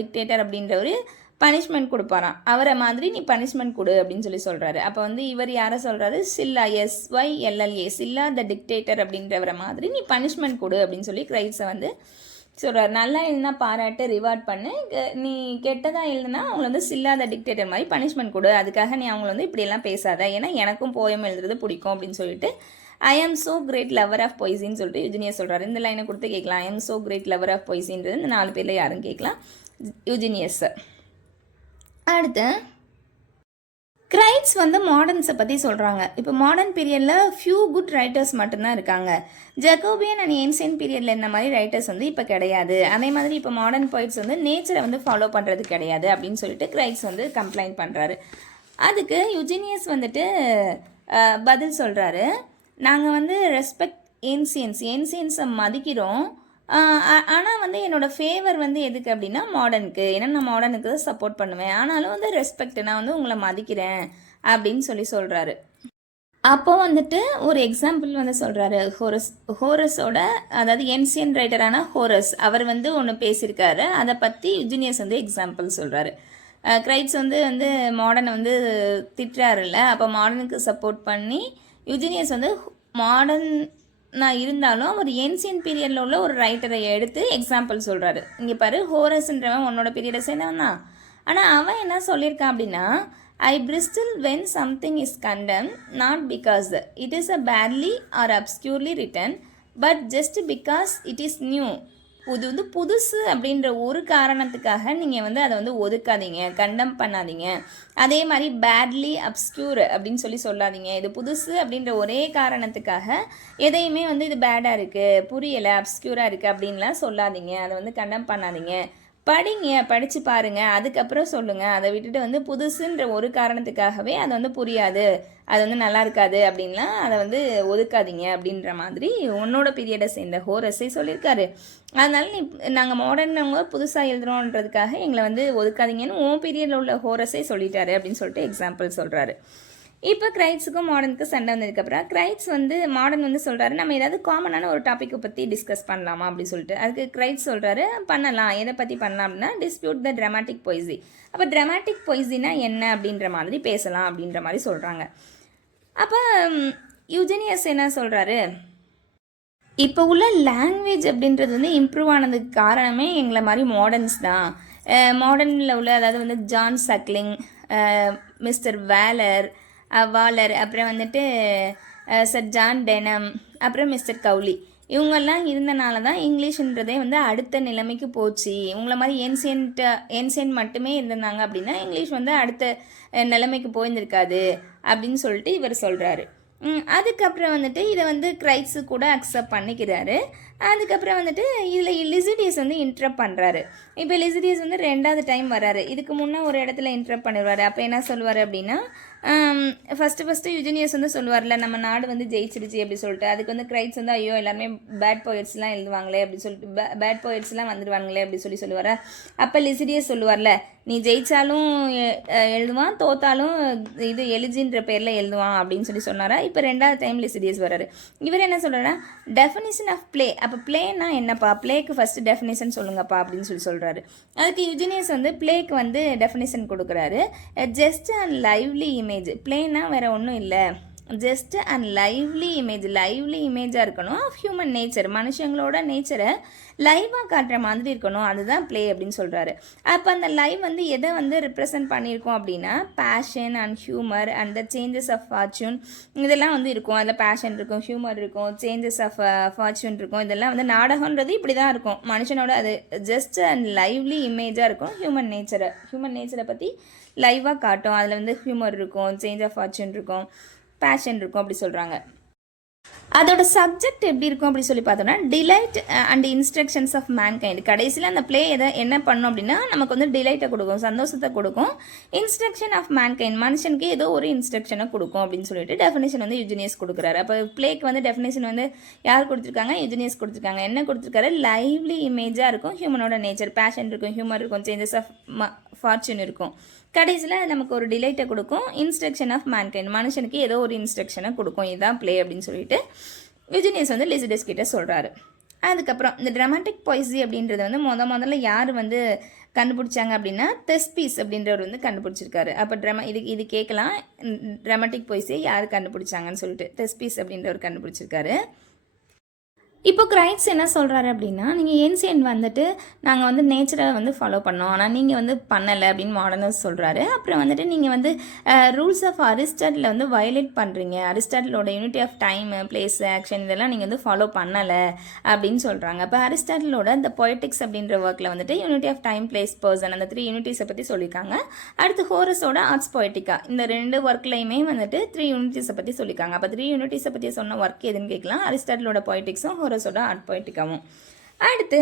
டிக்டேட்டர் அப்படின்ற ஒரு பனிஷ்மெண்ட் கொடுப்பாராம். அவரை மாதிரி நீ பனிஷ்மெண்ட் கொடு அப்படின்னு சொல்கிறாரு. அப்போ வந்து இவர் யாரை சொல்கிறாரு, ஷில்லா SYLLA ஷில்லா த டிக்டேட்டர் அப்படின்றவரை மாதிரி நீ பனிஷ்மெண்ட் கொடு அப்படின்னு சொல்லி கிரைட்ஸை வந்து சொல்கிறார். நல்லா எழுதுனா பாராட்டு, ரிவார்ட் பண்ணு, நீ கெட்டதாக எழுதுனா அவங்கள வந்து ஷில்லா த டிக்டேட்டர் மாதிரி பனிஷ்மெண்ட் கொடு, அதுக்காக நீ அவங்கள வந்து இப்படியெல்லாம் பேசாத, ஏன்னா எனக்கும் போயம் எழுதுறது பிடிக்கும் அப்படின்னு சொல்லிட்டு ஐ am so great lower of பொய்ஸின்னு சொல்லிட்டு யுஜினியஸ் சொல்கிறார். இந்த லைனை கொடுத்து கேட்கலாம், ஐ am so great lower of பொய்ஸின்றது இந்த 4 பேரில் யாரும் கேட்கலாம், யுஜினியஸ். அடுத்து கிரைட்ஸ் வந்து மாடர்ன்ஸை பற்றி சொல்கிறாங்க. இப்போ மாடர்ன் பீரியடில் ஃபியூ குட் ரைட்டர்ஸ் மட்டும்தான் இருக்காங்க. ஜக்கோபியன் அண்ட் ஏன்சியன் பீரியடில் இந்த மாதிரி ரைட்டர்ஸ் வந்து இப்போ கிடையாது. அதே மாதிரி இப்போ மாடர்ன் போய்ட்ஸ் வந்து நேச்சரை வந்து ஃபாலோ பண்ணுறது கிடையாது அப்படின்னு சொல்லிட்டு கிரைட்ஸ் வந்து கம்ப்ளைண்ட் பண்ணுறாரு. அதுக்கு யுஜினியஸ் வந்துட்டு பதில் சொல்கிறாரு, நாங்கள் வந்து ரெஸ்பெக்ட் ஏன்சியன்ஸை மதிக்கிறோம், ஆனால் வந்து என்னோடய ஃபேவர் வந்து எதுக்கு அப்படின்னா மாடர்னுக்கு, ஏன்னா நான் மாடர்னுக்கு தான் சப்போர்ட் பண்ணுவேன், ஆனாலும் வந்து ரெஸ்பெக்ட், நான் வந்து உங்களை மதிக்கிறேன் அப்படின்னு சொல்கிறாரு. அப்போ வந்துட்டு ஒரு எக்ஸாம்பிள் வந்து சொல்கிறாரு, ஹோரஸோட, அதாவது ஏன்சியன் ரைட்டரான ஹோரஸ், அவர் வந்து ஒன்று பேசியிருக்காரு, அதை பற்றி யுஜினியஸ் வந்து எக்ஸாம்பிள் சொல்கிறாரு. கிரைட்ஸ் வந்து மாடர்னை வந்து திட்டுறாருல்ல, அப்போ மாடர்னுக்கு சப்போர்ட் பண்ணி யுஜினியஸ் வந்து மாடர்ன் நான் இருந்தாலும் அவர் ஏன்சியன் பீரியடில் உள்ள ஒரு ரைட்டரை எடுத்து எக்ஸாம்பிள் சொல்கிறாரு. இங்கே பாரு, ஹோரஸ்ன்றவன் உன்னோட பீரியடை சேர்ந்தவன் தான், ஆனால் அவன் என்ன சொல்லியிருக்கான் அப்படின்னா, I bristle when something is condemned not because it is a badly or obscurely written but just because it is new. புதுசு அப்படின்ற ஒரு காரணத்துக்காக நீங்கள் வந்து அதை வந்து ஒதுக்காதீங்க, கண்டம் பண்ணாதீங்க. அதே மாதிரி பேட்லி அப்ஸ்க்யூர் அப்படின்னு சொல்லாதீங்க. இது புதுசு அப்படின்ற ஒரே காரணத்துக்காக எதையுமே வந்து இது பேடாக இருக்குது, புரியலை, அப்ஸ்க்யூராக இருக்குது அப்படின்லாம் சொல்லாதீங்க, அதை வந்து கண்டம் பண்ணாதீங்க. படிங்க, படித்து பாருங்கள், அதுக்கப்புறம் சொல்லுங்கள். அதை விட்டுட்டு வந்து புதுசுன்ற ஒரு காரணத்துக்காகவே அதை வந்து புரியாது, அது வந்து நல்லா இருக்காது அப்படின்லாம் அதை வந்து ஒதுக்காதீங்க அப்படின்ற மாதிரி உன்னோட பீரியடை சேர்ந்த ஹோரஸே சொல்லியிருக்காரு. அதனால நாங்கள் மாடர்னவங்க புதுசாக எழுதுறோன்றதுக்காக எங்களை வந்து ஒதுக்காதீங்கன்னு உன் பீரியடில் உள்ள ஹோரஸே சொல்லிட்டாரு அப்படின்னு சொல்லிட்டு எக்ஸாம்பிள் சொல்கிறாரு. இப்போ கிரைட்ஸுக்கும் மாடர்னுக்கு சண்டை வந்ததுக்கப்புறம் கிரைட்ஸ் வந்து மாடர்ன் வந்து சொல்கிறாரு, நம்ம ஏதாவது காமனான ஒரு டாப்பிக்கை பற்றி டிஸ்கஸ் பண்ணலாமா அப்படி சொல்லிட்டு. அதுக்கு கிரைட்ஸ் சொல்கிறாரு, பண்ணலாம். எதை பற்றி பண்ணலாம் அப்படின்னா டிஸ்பியூட் த ட்ராமாட்டிக் பொய்ஸி. அப்போ ட்ராமாட்டிக் பொய்ஸினா என்ன அப்படின்ற மாதிரி பேசலாம் அப்படின்ற மாதிரி சொல்கிறாங்க. அப்போ யூஜெனியஸ் என்ன சொல்கிறாரு, இப்போ உள்ள லாங்குவேஜ் அப்படின்றது வந்து இம்ப்ரூவ் ஆனதுக்கு காரணமே எங்களை மாதிரி மாடர்ன்ஸ் தான். மாடர்னில் உள்ள அதாவது வந்து ஜான் சக்லிங், மிஸ்டர் வாலர், அப்புறம் வந்துட்டு சர் ஜான் டெனம், அப்புறம் மிஸ்டர் கவுலி, இவங்கெல்லாம் இருந்தனால தான் இங்கிலீஷ்ன்றதே வந்து அடுத்த நிலைமைக்கு போச்சு. இவங்கள மாதிரி ஏன்சியன்ட் மட்டுமே இருந்திருந்தாங்க அப்படின்னா இங்கிலீஷ் வந்து அடுத்த நிலைமைக்கு போயிருந்திருக்காது அப்படின்னு சொல்லிட்டு இவர் சொல்கிறாரு. அதுக்கப்புறம் வந்துட்டு இதை வந்து கிரைட்ஸு கூட அக்செப்ட் பண்ணிக்கிறாரு. அதுக்கப்புறம் வந்துட்டு இதில் லிசிடியஸ் வந்து இன்ட்ரப்ட் பண்ணுறாரு. இப்போ லிசிடியஸ் வந்து 2வது டைம் வராரு. இதுக்கு முன்னே ஒரு இடத்துல இன்ட்ரப்ட் பண்ணிடுவார். அப்போ என்ன சொல்லுவார் அப்படின்னா, ஃபஸ்ட்டு யூஜெனியஸ் வந்து சொல்லுவார்ல, நம்ம நாடு வந்து ஜெயிச்சிடுச்சு அப்படி சொல்லிட்டு. அதுக்கு வந்து கிரைட்ஸ் வந்து ஐயோ எல்லாருமே பேட் போயட்ஸ்லாம் எழுதுவாங்களே அப்படி சொல்லிட்டு, பேட் போயட்ஸ்லாம் வந்துடுவாங்களே அப்படி சொல்லுவார். அப்போ லிசிடியஸ் சொல்லுவார்ல, நீ ஜெயித்தாலும் எழுதுவான், தோத்தாலும் இது எலிஜின்ற பேரில் எழுதுவான் அப்படின்னு சொன்னாரா. இப்போ 2வது டைம் லிசிடியஸ் வர்றாரு. இவர் என்ன சொல்கிறாருன்னா, டெஃபினிஷன் ஆஃப் ப்ளே. அப்போ ப்ளேனா என்னப்பா, ப்ளேக்கு ஃபஸ்ட்டு டெஃபினேஷன் சொல்லுங்கப்பா அப்படின்னு சொல்கிறாரு. அதுக்கு யூஜெனியஸ் வந்து ப்ளேக்கு வந்து டெஃபினேஷன் கொடுக்குறாரு. Just and lively image. ப்ளேனா வேறு ஒன்றும் இல்லை, ஜஸ்ட் அண்ட் லைவ்லி இமேஜாக இருக்கணும் ஆஃப் ஹியூமன் நேச்சர். மனுஷங்களோட நேச்சரை லைவாக காட்டுற மாதிரி இருக்கணும், அதுதான் ப்ளே அப்படின்னு சொல்கிறாரு. அப்போ அந்த லைவ் வந்து எதை வந்து ரிப்ரசன்ட் பண்ணியிருக்கோம் அப்படின்னா passion and humour and the changes of fortune, இதெல்லாம் வந்து இருக்கும். அதில் பேஷன் இருக்கும், ஹியூமர் இருக்கும், சேஞ்சஸ் ஆஃப் ஃபார்ச்சூன் இருக்கும். இதெல்லாம் வந்து நாடகன்றது இப்படி தான் இருக்கும். மனுஷனோட அது ஜஸ்ட் அண்ட் லைவ்லி இமேஜாக இருக்கும். ஹியூமன் நேச்சரை பற்றி லைவாக காட்டும். அதில் வந்து ஹியூமர் இருக்கும், சேஞ்ச் ஆஃப் ஃபார்ச்சூன் இருக்கும், பேஷன் இருக்கும் அப்படி சொல்கிறாங்க. அதோட சப்ஜெக்ட் எப்படி இருக்கும் அப்படி சொல்லி பார்த்தோம்னா delight and instructions of mankind. கடைசியில் அந்த ப்ளே என்ன பண்ணும் அப்படின்னா நமக்கு வந்து டிலைட்டை கொடுக்கும், சந்தோஷத்தை கொடுக்கும். இன்ஸ்ட்ரக்ஷன் ஆஃப் மேன்கைண்ட், மனுஷனுக்கு ஏதோ ஒரு இன்ஸ்ட்ரக்ஷனை கொடுக்கும் அப்படின்னு சொல்லிட்டு டெஃபினேஷன் வந்து யூஜெனியஸ் கொடுக்குறாரு. அப்போ ப்ளேக்கு வந்து டெஃபினேஷன் வந்து யார் கொடுத்துருக்காங்க, யூஜெனியஸ் கொடுத்துருக்காங்க. என்ன கொடுத்துருக்காரு, லைவ்லி இமேஜாக இருக்கும், ஹியூமனோட நேச்சர், பேஷன் இருக்கும், ஹியூமர் இருக்கும், சேஞ்சஸ் ஆஃப் ஃபார்ச்சூன் இருக்கும். கடைசியில் நமக்கு ஒரு டிலைட்டை கொடுக்கும், இன்ஸ்ட்ரக்ஷன் ஆஃப் மேன்கைண்ட், மனுஷனுக்கு ஏதோ ஒரு இன்ஸ்ட்ரக்ஷனை கொடுக்கும். இதுதான் ப்ளே அப்படின்னு சொல்லிட்டு யூஜெனியஸ் வந்து லிசிடஸ் கிட்ட சொல்கிறாரு. அதுக்கப்புறம் இந்த ட்ராமாட்டிக் பொய்ஸி அப்படின்றது வந்து முதல்ல யார் வந்து கண்டுபிடிச்சாங்க அப்படின்னா தெஸ்பீஸ் அப்படின்றவர் வந்து கண்டுபிடிச்சிருக்காரு. அப்போ இது கேட்கலாம், ட்ராமாட்டிக் பொய்ஸியை யார் கண்டுபிடிச்சாங்கன்னு சொல்லிட்டு தெஸ்பீஸ் அப்படின்றவர் கண்டுபிடிச்சிருக்காரு. இப்போ கிரைட்ஸ் என்ன சொல்கிறாரு அப்படின்னா, நீங்கள் ஏன்சியன்ட் வந்துட்டு நாங்கள் வந்து நேச்சரை வந்து ஃபாலோ பண்ணோம், ஆனால் நீங்கள் வந்து பண்ணலை அப்படின்னு மாடர்னஸ் சொல்கிறாரு. அப்புறம் வந்துட்டு நீங்கள் வந்து ரூல்ஸ் ஆஃப் அரிஸ்டாட்டில் வந்து வயலேட் பண்ணுறீங்க, அரிஸ்டாட்டிலோட unity of time, place, action இதெல்லாம் நீங்கள் வந்து ஃபாலோ பண்ணலை அப்படின்னு சொல்கிறாங்க. அப்போ அரிஸ்டாட்டிலோட இந்த பொய்டிக்ஸ் அப்படின்ற ஒர்க்கில் வந்துட்டு unity of time, place, person அந்த 3 யூனிட்டிஸை பற்றி சொல்லியிருக்காங்க. அடுத்து ஹோரஸோட ஆர்ட்ஸ் பொய்டிக்கா, இந்த 2 ஒர்க்லையுமே வந்துட்டு 3 யூனிட்டிஸை பற்றி சொல்லியிருக்காங்க. அப்போ 3 யூனிட்டிஸை பற்றி சொன்ன ஒர்க் எதுன்னு கேட்கலாம், அரிஸ்டாட்டிலோட பொய்டிக்ஸும் ஹோரஸோட ஆர்ட் பொய்டிக்காவும். அடுத்து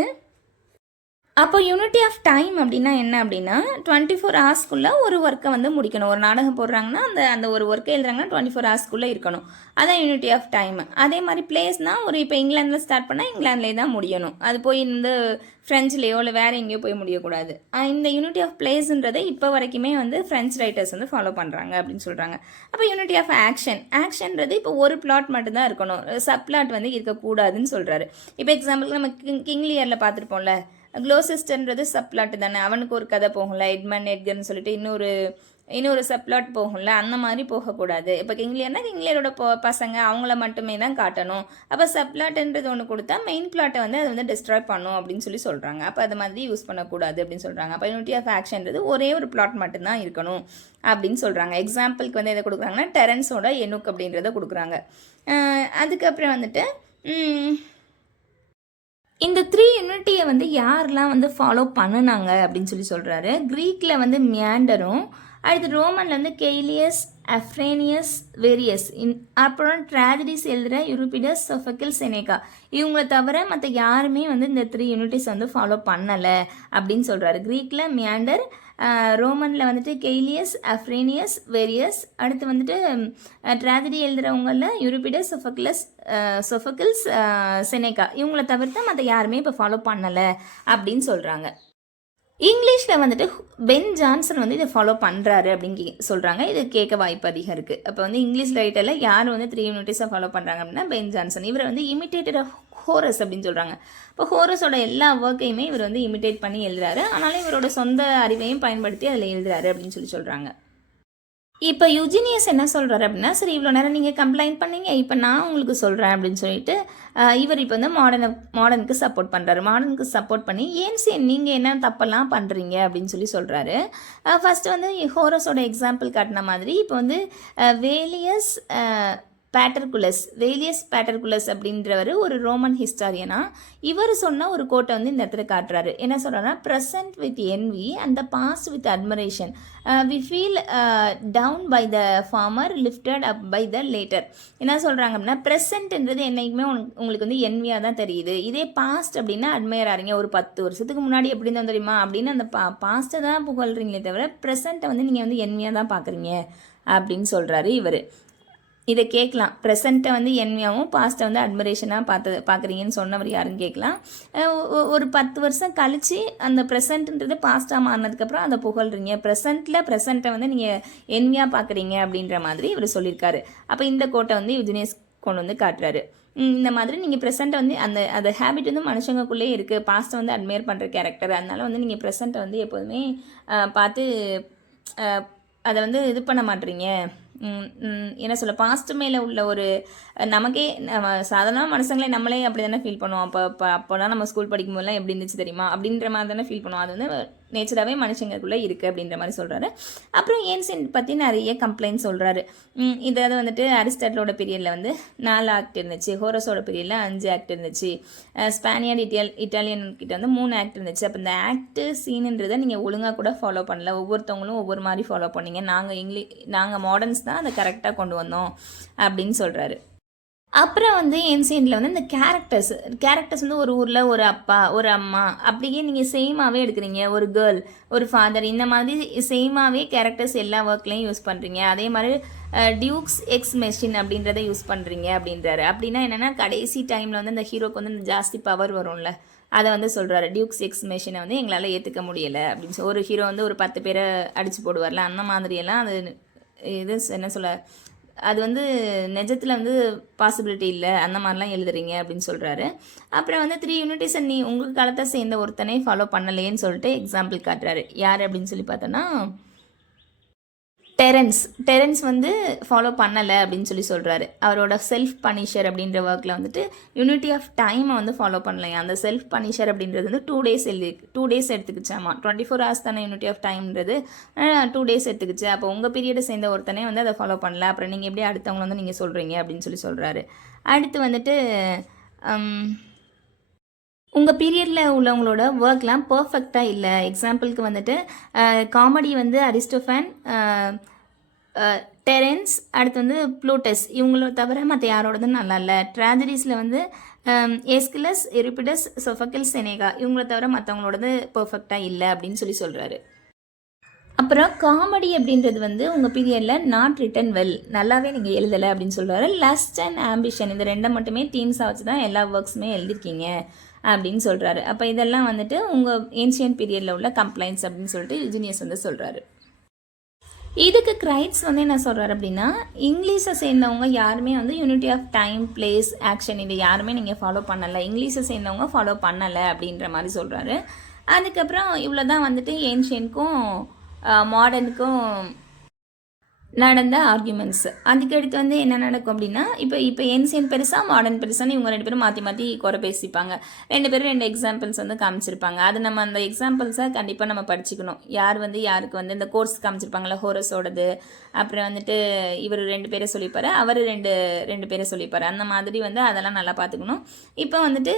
அப்போ யூனிட்டி ஆஃப் டைம் அப்படின்னா என்ன அப்படின்னா 24 ஹவர்ஸ்க்குள்ளே ஒரு ஒர்க்கை வந்து முடிக்கணும். ஒரு நாடகம் போடுறாங்கன்னா அந்த ஒரு ஒர்க்கை எழுதுறாங்கன்னா 24 ஹவர்ஸ்க்குள்ளே இருக்கணும். அதான் யூனிட்டி ஆஃப் டைம். அதே மாதிரி பிளேஸ்னால் ஒரு இப்போ இங்கிலாந்தில் ஸ்டார்ட் பண்ணால் இங்கிலாந்துலேயே தான் முடியணும், அது போய் இந்த ஃப்ரெஞ்சுலேயோ இல்லை வேறு எங்கேயோ போய் முடியக்கூடாது. இந்த யூனிட்டி ஆஃப் பிளேஸ்ன்றதை இப்போ வரைக்குமே வந்து ஃப்ரெஞ்ச் ரைட்டர்ஸ் வந்து ஃபாலோ பண்ணுறாங்க அப்படின்னு சொல்கிறாங்க. அப்போ யூனிட்டி ஆஃப் ஆக்ஷன்றது இப்போ ஒரு பிளாட் மட்டும்தான் இருக்கணும், சப் பிளாட் வந்து இருக்கக்கூடாதுன்னு சொல்கிறாரு. இப்போ எக்ஸாம்பிளுக்கு நம்ம கிங் லியரில் பார்த்துருப்போம்ல, க்ளோசிஸ்டர்ன்றது சப்ளாட் தானே, அவனுக்கு ஒரு கதை போகும்ல, எட்கர்னு சொல்லிட்டு இன்னொரு சப்ளாட் போகும்ல, அந்த மாதிரி போகக்கூடாது. இப்போ கிங்லியரோட பசங்க அவங்கள மட்டுமே தான் காட்டணும். அப்போ சப்ளாட்ன்றது ஒன்று கொடுத்தா மெயின் பிளாட்டை வந்து அதை வந்து டிஸ்ட்ராய் பண்ணும் அப்படின்னு சொல்கிறாங்க. அப்போ அது மாதிரி யூஸ் பண்ணக்கூடாது அப்படின்னு சொல்கிறாங்க. அப்போ யூனிட்டி ஆஃப் ஆக்ஷன்றது ஒரே ஒரு பிளாட் மட்டும்தான் இருக்கணும் அப்படின்னு சொல்கிறாங்க. எக்ஸாம்பிளுக்கு வந்து எதை கொடுக்குறாங்கன்னா டெரன்ஸோட எனுக் அப்படின்றத கொடுக்குறாங்க. அதுக்கப்புறம் வந்துட்டு இந்த 3 யூனிட்டியை வந்து யாரெல்லாம் வந்து ஃபாலோ பண்ணினாங்க அப்படின்னு சொல்கிறாரு. க்ரீக்கில் வந்து மியாண்டரும், அடுத்து ரோமனில் வந்து கெய்லியஸ், அஃப்ரேனியஸ், வெரியஸ், அப்புறம் ட்ராஜடிஸ் எழுதுகிற யூரிபிடஸ், சொஃபக்கிள், செனேகா இவங்களை தவிர மற்ற யாருமே வந்து இந்த 3 யூனிட்டிஸ் வந்து ஃபாலோ பண்ணலை அப்படின்னு சொல்கிறாரு. க்ரீக்கில் மியாண்டர், ரோமனில் வந்துட்டு கெய்லியஸ், அஃப்ரேனியஸ், வெரியஸ், அடுத்து வந்துட்டு ட்ராஜடி எழுதுகிறவங்களில் யூரிபிடஸ், சொஃபக்கிள்ஸ், செனேகா இவங்களை தவிர்த்து மற்ற யாருமே இப்போ ஃபாலோ பண்ணலை அப்படின்னு சொல்கிறாங்க. இங்கிலீஷில் வந்துட்டு பென் ஜான்சன் வந்து இதை ஃபாலோ பண்ணுறாரு அப்படின்னு சொல்கிறாங்க. இது கேட்க வாய்ப்பு அதிகம் இருக்குது. அப்போ வந்து இங்கிலீஷ் ரைட்டரில் யார் வந்து 3 யூனிட்டிஸாக ஃபாலோ பண்ணுறாங்க அப்படின்னா பென் ஜான்சன். இவர் வந்து இமிட்டேட்டட் ஆஃப் ஹோரஸ் அப்படின்னு சொல்கிறாங்க. இப்போ ஹோரஸோட எல்லா ஒர்க்கையுமே இவர் வந்து இமிட்டேட் பண்ணி எழுதுறாரு. ஆனாலும் இவரோட சொந்த அறிவையும் பயன்படுத்தி அதில் எழுதுறாரு அப்படின்னு சொல்கிறாங்க. இப்போ யூஜினியஸ் என்ன சொல்கிறாரு அப்படின்னா, சரி இவ்வளோ நேரம் நீங்கள் கம்ப்ளைண்ட் பண்ணீங்க, இப்போ நான் உங்களுக்கு சொல்கிறேன் அப்படின்னு சொல்லிட்டு இவர் இப்போ வந்து மாடர்னுக்கு சப்போர்ட் பண்ணுறாரு. மாடர்னுக்கு சப்போர்ட் பண்ணி ஏன்சியன் நீங்கள் என்ன தப்பெல்லாம் பண்ணுறீங்க அப்படின்னு சொல்கிறாரு. ஃபஸ்ட்டு வந்து ஹோரஸோட எக்ஸாம்பிள் காட்டின மாதிரி இப்போ வந்து வேலியஸ் பேட்டர்குலஸ் அப்படின்றவர் ஒரு ரோமன் ஹிஸ்டாரியனா. இவர் சொன்ன ஒரு கோட்டை வந்து இந்த இடத்துல காட்டுறாரு. என்ன சொல்கிறாருன்னா, present with envy and the past with admiration, we feel down by the former, lifted up by the latter. என்ன சொல்கிறாங்க அப்படின்னா, ப்ரெசன்ட்ன்றது என்றைக்குமே உங்களுக்கு வந்து என்வியாக தான் தெரியுது. இதே பாஸ்ட் அப்படின்னா அட்மையர் ஆறீங்க. ஒரு 10 வருஷத்துக்கு முன்னாடி எப்படி தான் தெரியுமா அப்படின்னு அந்த பாஸ்ட்டை தான் புகழ்கிறீங்களே தவிர ப்ரெசண்ட்டை வந்து நீங்கள் வந்து என்வியாக தான் பார்க்குறீங்க அப்படின்னு சொல்கிறாரு இவர். இதை கேட்கலாம். ப்ரெசண்ட்டை வந்து என்வியாகவும் பாஸ்ட்டை வந்து அட்மிரேஷனாக பார்க்குறீங்கன்னு சொன்னவர் யாருன்னு கேட்கலாம். ஒரு 10 வருஷம் கழித்து அந்த ப்ரெசண்ட்டுன்றது பாஸ்ட்டாக மாறினதுக்கப்புறம் அதை புகழ்றீங்க. ப்ரெசண்ட்டை வந்து நீங்கள் என்வியாக பார்க்குறீங்க அப்படின்ற மாதிரி இவர் சொல்லியிருக்காரு. அப்போ இந்த கோட்டை வந்து யூஜினியஸ் கொண்டு வந்து காட்டுறாரு. இந்த மாதிரி நீங்கள் ப்ரெசண்ட்டை வந்து அந்த ஹேபிட் வந்து மனுஷங்களுக்குள்ளே இருக்குது. பாஸ்ட்டை வந்து அட்மையர் பண்ணுற கேரக்டர். அதனால் வந்து நீங்கள் ப்ரெசண்ட்டை வந்து எப்போதுமே பார்த்து அதை வந்து இது பண்ண மாட்டீங்க. என்ன சொல்ல, பாஸ்ட் மேலே உள்ள ஒரு நமக்கே சாதாரண மனுஷங்களே நம்மளே அப்படி தானே ஃபீல் பண்ணுவோம். அப்போலாம் நம்ம ஸ்கூல் படிக்கும்போதெல்லாம் எப்படி இருந்துச்சு தெரியுமா அப்படின்ற மாதிரி தானே ஃபீல் பண்ணுவோம். அது வந்து நேச்சராகவே மனுஷங்களுக்குள்ளே இருக்குது அப்படின்ற மாதிரி சொல்கிறாரு. அப்புறம் ஏன்சியன்ட் பற்றி நிறைய கம்ப்ளைண்ட் சொல்கிறாரு. இதாவது வந்துட்டு அரிஸ்டாட்டிலோட பீரியடில் வந்து 4 ஆக்ட் இருந்துச்சு, ஹோரஸோட பீரியடில் 5 ஆக்ட் இருந்துச்சு, ஸ்பானியர்டு இட்டாலியன் கிட்ட வந்து 3 ஆக்ட் இருந்துச்சு. அப்போ இந்த ஆக்ட் சீனுன்றதை நீங்கள் ஒழுங்காக கூட ஃபாலோ பண்ணல, ஒவ்வொருத்தவங்களும் ஒவ்வொரு மாதிரி ஃபாலோ பண்ணீங்க, நாங்கள் மாடர்ன்ஸ் தான் அதை கரெக்டாக கொண்டு வந்தோம் அப்படின்னு சொல்கிறாரு. அப்புறம் வந்து ஏன்சியன்ட்டில் வந்து இந்த கேரக்டர்ஸ் வந்து ஒரு ஊரில் ஒரு அப்பா ஒரு அம்மா அப்படியே நீங்கள் சேமாகவே எடுக்கிறீங்க. ஒரு கேர்ள் ஒரு ஃபாதர் இந்த மாதிரி சேமாகவே கேரக்டர்ஸ் எல்லா ஒர்க்லையும் யூஸ் பண்ணுறீங்க. அதே மாதிரி டியூக்ஸ் எக்ஸ் மெஷின் அப்படின்றத யூஸ் பண்ணுறீங்க அப்படின்றாரு. அப்படின்னா என்னென்னா, கடைசி டைமில் வந்து இந்த ஹீரோக்கு வந்து இந்த ஜாஸ்தி பவர் வரும்ல, அதை வந்து சொல்கிறாரு. டியூக்ஸ் எக்ஸ் மெஷினை வந்து எங்களால் ஏற்றுக்க முடியலை அப்படின்னு ஒரு ஹீரோ வந்து ஒரு 10 பேரை அடித்து போடுவார்ல, அந்த மாதிரியெல்லாம் அது இது என்ன சொல்ல, அது வந்து நிஜத்தில் வந்து பாசிபிலிட்டி இல்லை, அந்த மாதிரிலாம் எழுதுறீங்க அப்படின்னு சொல்கிறாரு. அப்புறம் வந்து 3 யூனிட்டிஸை உங்கள் காலத்தை சேர்ந்த ஒருத்தனே ஃபாலோ பண்ணலையேன்னு சொல்லிட்டு எக்ஸாம்பிள் காட்டுறாரு. யார் அப்படின்னு சொல்லி பார்த்தோன்னா, டெரன்ஸ் வந்து ஃபாலோ பண்ணலை அப்படின்னு சொல்கிறாரு. அவரோட செல்ஃப் பனிஷர் அப்படின்ற ஒர்க்கில் வந்துட்டு யூனிட்டி ஆஃப் டைமை வந்து ஃபாலோ பண்ணலையா. அந்த செல்ஃப் பனிஷர் அப்படின்றது வந்து 2 டேஸ் எடுத்துக்கிச்சாமா. 24 hours தானே யூனிட்டி ஆஃப் டைம்ன்றது, 2 days எடுத்துக்கிச்சு. அப்போ உங்கள் பீரியடை சேர்ந்த ஒருத்தனே வந்து அதை ஃபாலோ பண்ணல, அப்புறம் நீங்கள் எப்படி அடுத்தவங்க வந்து நீங்கள் சொல்கிறீங்க அப்படின்னு சொல்கிறாரு. அடுத்து வந்துட்டு உங்கள் பீரியடில் உள்ளவங்களோட ஒர்க்லாம் பர்ஃபெக்டாக இல்லை. எக்ஸாம்பிளுக்கு வந்துட்டு காமெடி வந்து அரிஸ்டோஃபேன், டெரன்ஸ், அடுத்து வந்து ப்ளூட்டஸ் இவங்கள தவிர மற்ற யாரோடதும் நல்லா இல்லை. ட்ராஜடிஸில் வந்து ஏஸ்கிலஸ், யூரிபிடஸ், சொஃபக்கிள்ஸ், செனேகா இவங்கள தவிர மற்றவங்களோடது பர்ஃபெக்டாக இல்லை அப்படின்னு சொல்கிறாரு. அப்புறம் காமெடி அப்படின்றது வந்து உங்கள் பீரியடில் நாட் ரிட்டன் வெல், நல்லாவே நீங்கள் எழுதலை அப்படின்னு சொல்கிறாரு. லஸ்ட் அண்ட் ஆம்பிஷன் இந்த 2 மட்டுமே தீம்ஸாக வச்சு தான் எல்லா ஒர்க்ஸுமே எழுதிருக்கீங்க அப்படின்னு சொல்கிறாரு. அப்போ இதெல்லாம் வந்துட்டு உங்கள் ஏன்ஷியன்ட் பீரியடில் உள்ள கம்ப்ளைண்ட்ஸ் அப்படின்னு சொல்லிட்டு யூஜினியஸ் வந்து சொல்கிறாரு. இதுக்கு கிரைட்ஸ் வந்து என்ன சொல்கிறாரு அப்படின்னா, இங்கிலீஷை சேர்ந்தவங்க யாருமே வந்து unity of time, place, action இது யாருமே நீங்கள் ஃபாலோ பண்ணலை, இங்கிலீஷை சேர்ந்தவங்க ஃபாலோ பண்ணலை அப்படின்ற மாதிரி சொல்கிறாரு. அதுக்கப்புறம் இவ்வளோ தான் வந்துட்டு ஏன்ஷியனுக்கும் மாடர்னுக்கும் நடந்த ஆர்குமெண்ட்ஸ். அதுக்கடுத்து வந்து என்ன நடக்கும் அப்படின்னா, இப்போ ஏன்சியன் பெருசாக மாடர்ன் பெருசான்னு இவங்க 2 பேரும் மாற்றி குறை பேசிப்பாங்க. 2 பேரும் 2 எக்ஸாம்பிள்ஸ் வந்து காமிச்சிருப்பாங்க. அது நம்ம அந்த எக்ஸாம்பிள்ஸை கண்டிப்பாக நம்ம படிச்சுக்கணும். யார் வந்து யாருக்கு வந்து இந்த கோர்ஸ் காமிச்சிருப்பாங்களா, ஹோரஸோடது, அப்புறம் வந்துட்டு இவர் 2 பேரை சொல்லிப்பார், அவர் 2 பேரை சொல்லிப்பார். அந்த மாதிரி வந்து அதெல்லாம் நல்லா பார்த்துக்கணும். இப்போ வந்துட்டு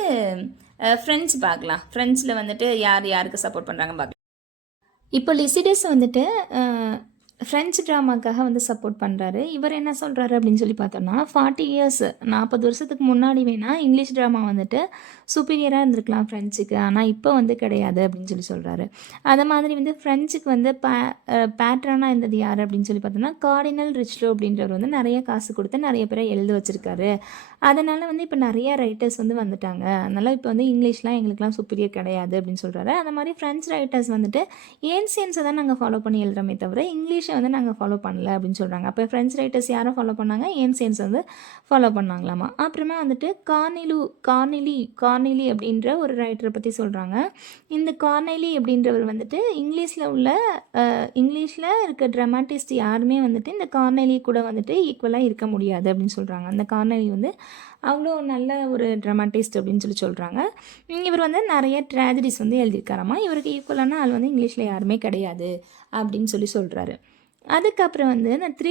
ஃப்ரெஞ்ச் பார்க்கலாம். ஃப்ரெஞ்சில் வந்துட்டு யாருக்கு சப்போர்ட் பண்ணுறாங்க பார்க்கலாம். இப்போ லிசிடஸ் வந்துட்டு ஃப்ரெஞ்ச் ட்ராமாக்காக வந்து சப்போர்ட் பண்ணுறாரு. இவர் என்ன சொல்கிறாரு அப்படின்னு சொல்லி பார்த்தோம்னா, 40 இயர்ஸ் 40 வருஷத்துக்கு முன்னாடி வேணால் இங்கிலீஷ் ட்ராமா வந்துட்டு சுப்பீரியராக இருந்திருக்கலாம் ஃப்ரெஞ்சுக்கு. ஆனால் இப்போ வந்து கிடையாது அப்படின்னு சொல்லி சொல்கிறாரு. அதை மாதிரி வந்து ஃப்ரெஞ்சுக்கு வந்து பேட்ரனாக இருந்தது யார் அப்படின்னு சொல்லி பார்த்தோம்னா, கார்டினல் ரிச்லோ அப்படின்றவர் வந்து நிறைய காசு கொடுத்து நிறைய பேரை எழுத வச்சுருக்காரு. அதனால் வந்து இப்போ நிறைய ரைட்டர்ஸ் வந்து வந்துட்டாங்க. அதனால் இப்போ வந்து இங்கிலீஷ்லாம் எங்களுக்குலாம் சுப்பீரியர் கிடையாது அப்படின்னு சொல்கிறாரு. அந்த மாதிரி ஃப்ரெஞ்ச் ரைட்டர்ஸ் வந்துட்டு ஏன்சியன்ஸை தான் நாங்கள் ஃபாலோ பண்ணி எழுதுறோமே தவிர இங்கிலீஷை வந்து நாங்கள் ஃபாலோ பண்ணல அப்படின்னு சொல்கிறாங்க. அப்போ ஃப்ரெஞ்ச் ரைட்டர்ஸ் யாரை ஃபாலோ பண்ணாங்க? ஏன்சியன்ஸ் வந்து ஃபாலோ பண்ணாங்களாமா. அப்புறமா வந்துட்டு கார்னிலி அப்படின்ற ஒரு ரைட்டரை பற்றி சொல்கிறாங்க. இந்த கார்னெலி அப்படின்றவர் வந்துட்டு இங்கிலீஷில் இருக்க ட்ராமாட்டிஸ்ட் யாருமே வந்துட்டு இந்த கார்னெலி கூட வந்துட்டு ஈக்குவலாக இருக்க முடியாது அப்படின்னு சொல்கிறாங்க. அந்த கார்னெலி வந்து அவ்வளோ நல்ல ஒரு ட்ராமாட்டிஸ்ட் அப்படின்னு சொல்லி சொல்கிறாங்க. இவர் வந்து நிறைய ட்ராஜடிஸ் வந்து எழுதியிருக்காராமா. இவருக்கு ஈக்குவலான ஆள் வந்து இங்கிலீஷில் யாருமே கிடையாது அப்படின்னு சொல்லி சொல்கிறாரு. அதுக்கப்புறம் வந்து இந்த 3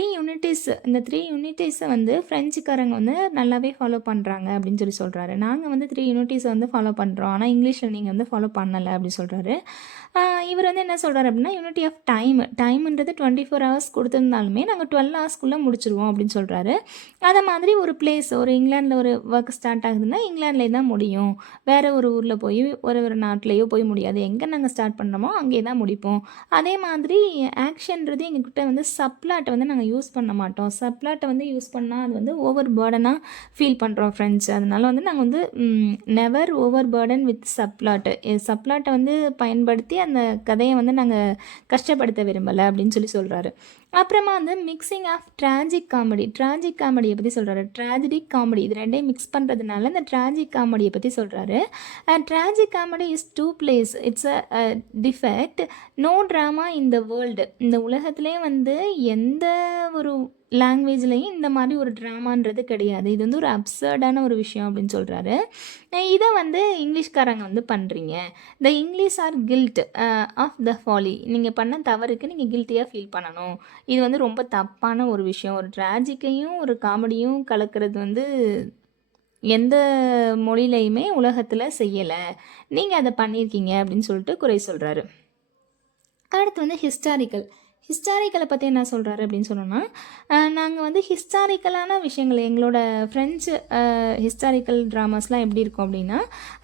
யூனிட்டிஸை வந்து ஃப்ரெஞ்சுக்காரங்க வந்து நல்லாவே ஃபாலோ பண்ணுறாங்க அப்படின்னு சொல்லி சொல்கிறாரு. நாங்கள் வந்து 3 யூனிட்டிஸை வந்து ஃபாலோ பண்ணுறோம், ஆனால் இங்கிலீஷில் நீங்கள் வந்து ஃபாலோ பண்ணலை அப்படின்னு சொல்கிறாரு. இவர் வந்து என்ன சொல்கிறார் அப்படின்னா, யூனிட்டி ஆஃப் டைம்ன்றது 24 ஹவர்ஸ் கொடுத்துருந்தாலுமே நாங்கள் 12 ஹவர்ஸ்க்குள்ளே முடிச்சிருவோம் அப்படின்னு சொல்கிறாரு. அதை மாதிரி ஒரு இங்கிலாண்டில் ஒரு ஒர்க் ஸ்டார்ட் ஆகுதுன்னா இங்கிலாண்டிலே தான் முடியும், வேறு ஒரு ஊரில் போய் ஒரு நாட்டிலேயோ போய் முடியாது. எங்கே நாங்கள் ஸ்டார்ட் பண்ணுறோமோ அங்கே தான் முடிப்போம். அதே மாதிரி ஆக்ஷன்றது எங்ககிட்ட வந்து சப்ளாட்டை வந்து நாங்கள் யூஸ் பண்ண மாட்டோம். சப்ளாட்டை வந்து யூஸ் பண்ணால் அது வந்து ஓவர் பேர்டனாக ஃபீல் பண்ணுறோம் ஃப்ரெண்ட்ஸ். அதனால் வந்து நாங்கள் வந்து நெவர் ஓவர் பேர்டன் வித் சப்ளாட்டை வந்து பயன்படுத்தி அந்த கதையை வந்து நாங்கள் கஷ்டப்படுத்த விரும்பலை அப்படின்னு சொல்லி சொல்கிறாரு. அப்புறமா வந்து மிக்சிங் ஆஃப் ட்ராஜிக் காமெடியை பற்றி சொல்கிறாரு. ட்ராஜடிக் காமெடி இது ரெண்டையும் மிக்ஸ் பண்ணுறதுனால இந்த ட்ராஜிக் காமெடியை பற்றி சொல்கிறாரு. Tragic comedy is two plays, it's a defect, no drama in the world. இந்த உலகத்துலேயே வந்து எந்த ஒரு லாங்குவேஜ்லேயும் இந்த மாதிரி ஒரு ட்ராமான்றது கிடையாது. இது வந்து ஒரு அப்சர்டான ஒரு விஷயம் அப்படின்னு சொல்கிறாரு. இதை வந்து இங்கிலீஷ்காரங்க வந்து பண்ணுறீங்க. The English are guilt of the folly. நீங்கள் பண்ண தவறுக்கு நீங்கள் கில்ட்டியாக ஃபீல் பண்ணணும். இது வந்து ரொம்ப தப்பான ஒரு விஷயம். ஒரு ட்ராஜிக்கையும் ஒரு காமெடியும் கலக்கிறது வந்து எந்த மொழியிலையுமே உலகத்தில் செய்யலை. நீங்கள் அதை பண்ணியிருக்கீங்க அப்படின்னு சொல்லிட்டு குறை சொல்கிறாரு. அடுத்து வந்து ஹிஸ்டாரிக்கலை பற்றி என்ன சொல்கிறாரு அப்படின்னு சொன்னோன்னா, நாங்கள் வந்து ஹிஸ்டாரிக்கலான விஷயங்கள் எங்களோட ஃப்ரெஞ்சு ஹிஸ்டாரிக்கல் ட்ராமாஸ்லாம் எப்படி இருக்கும் அப்படின்னா,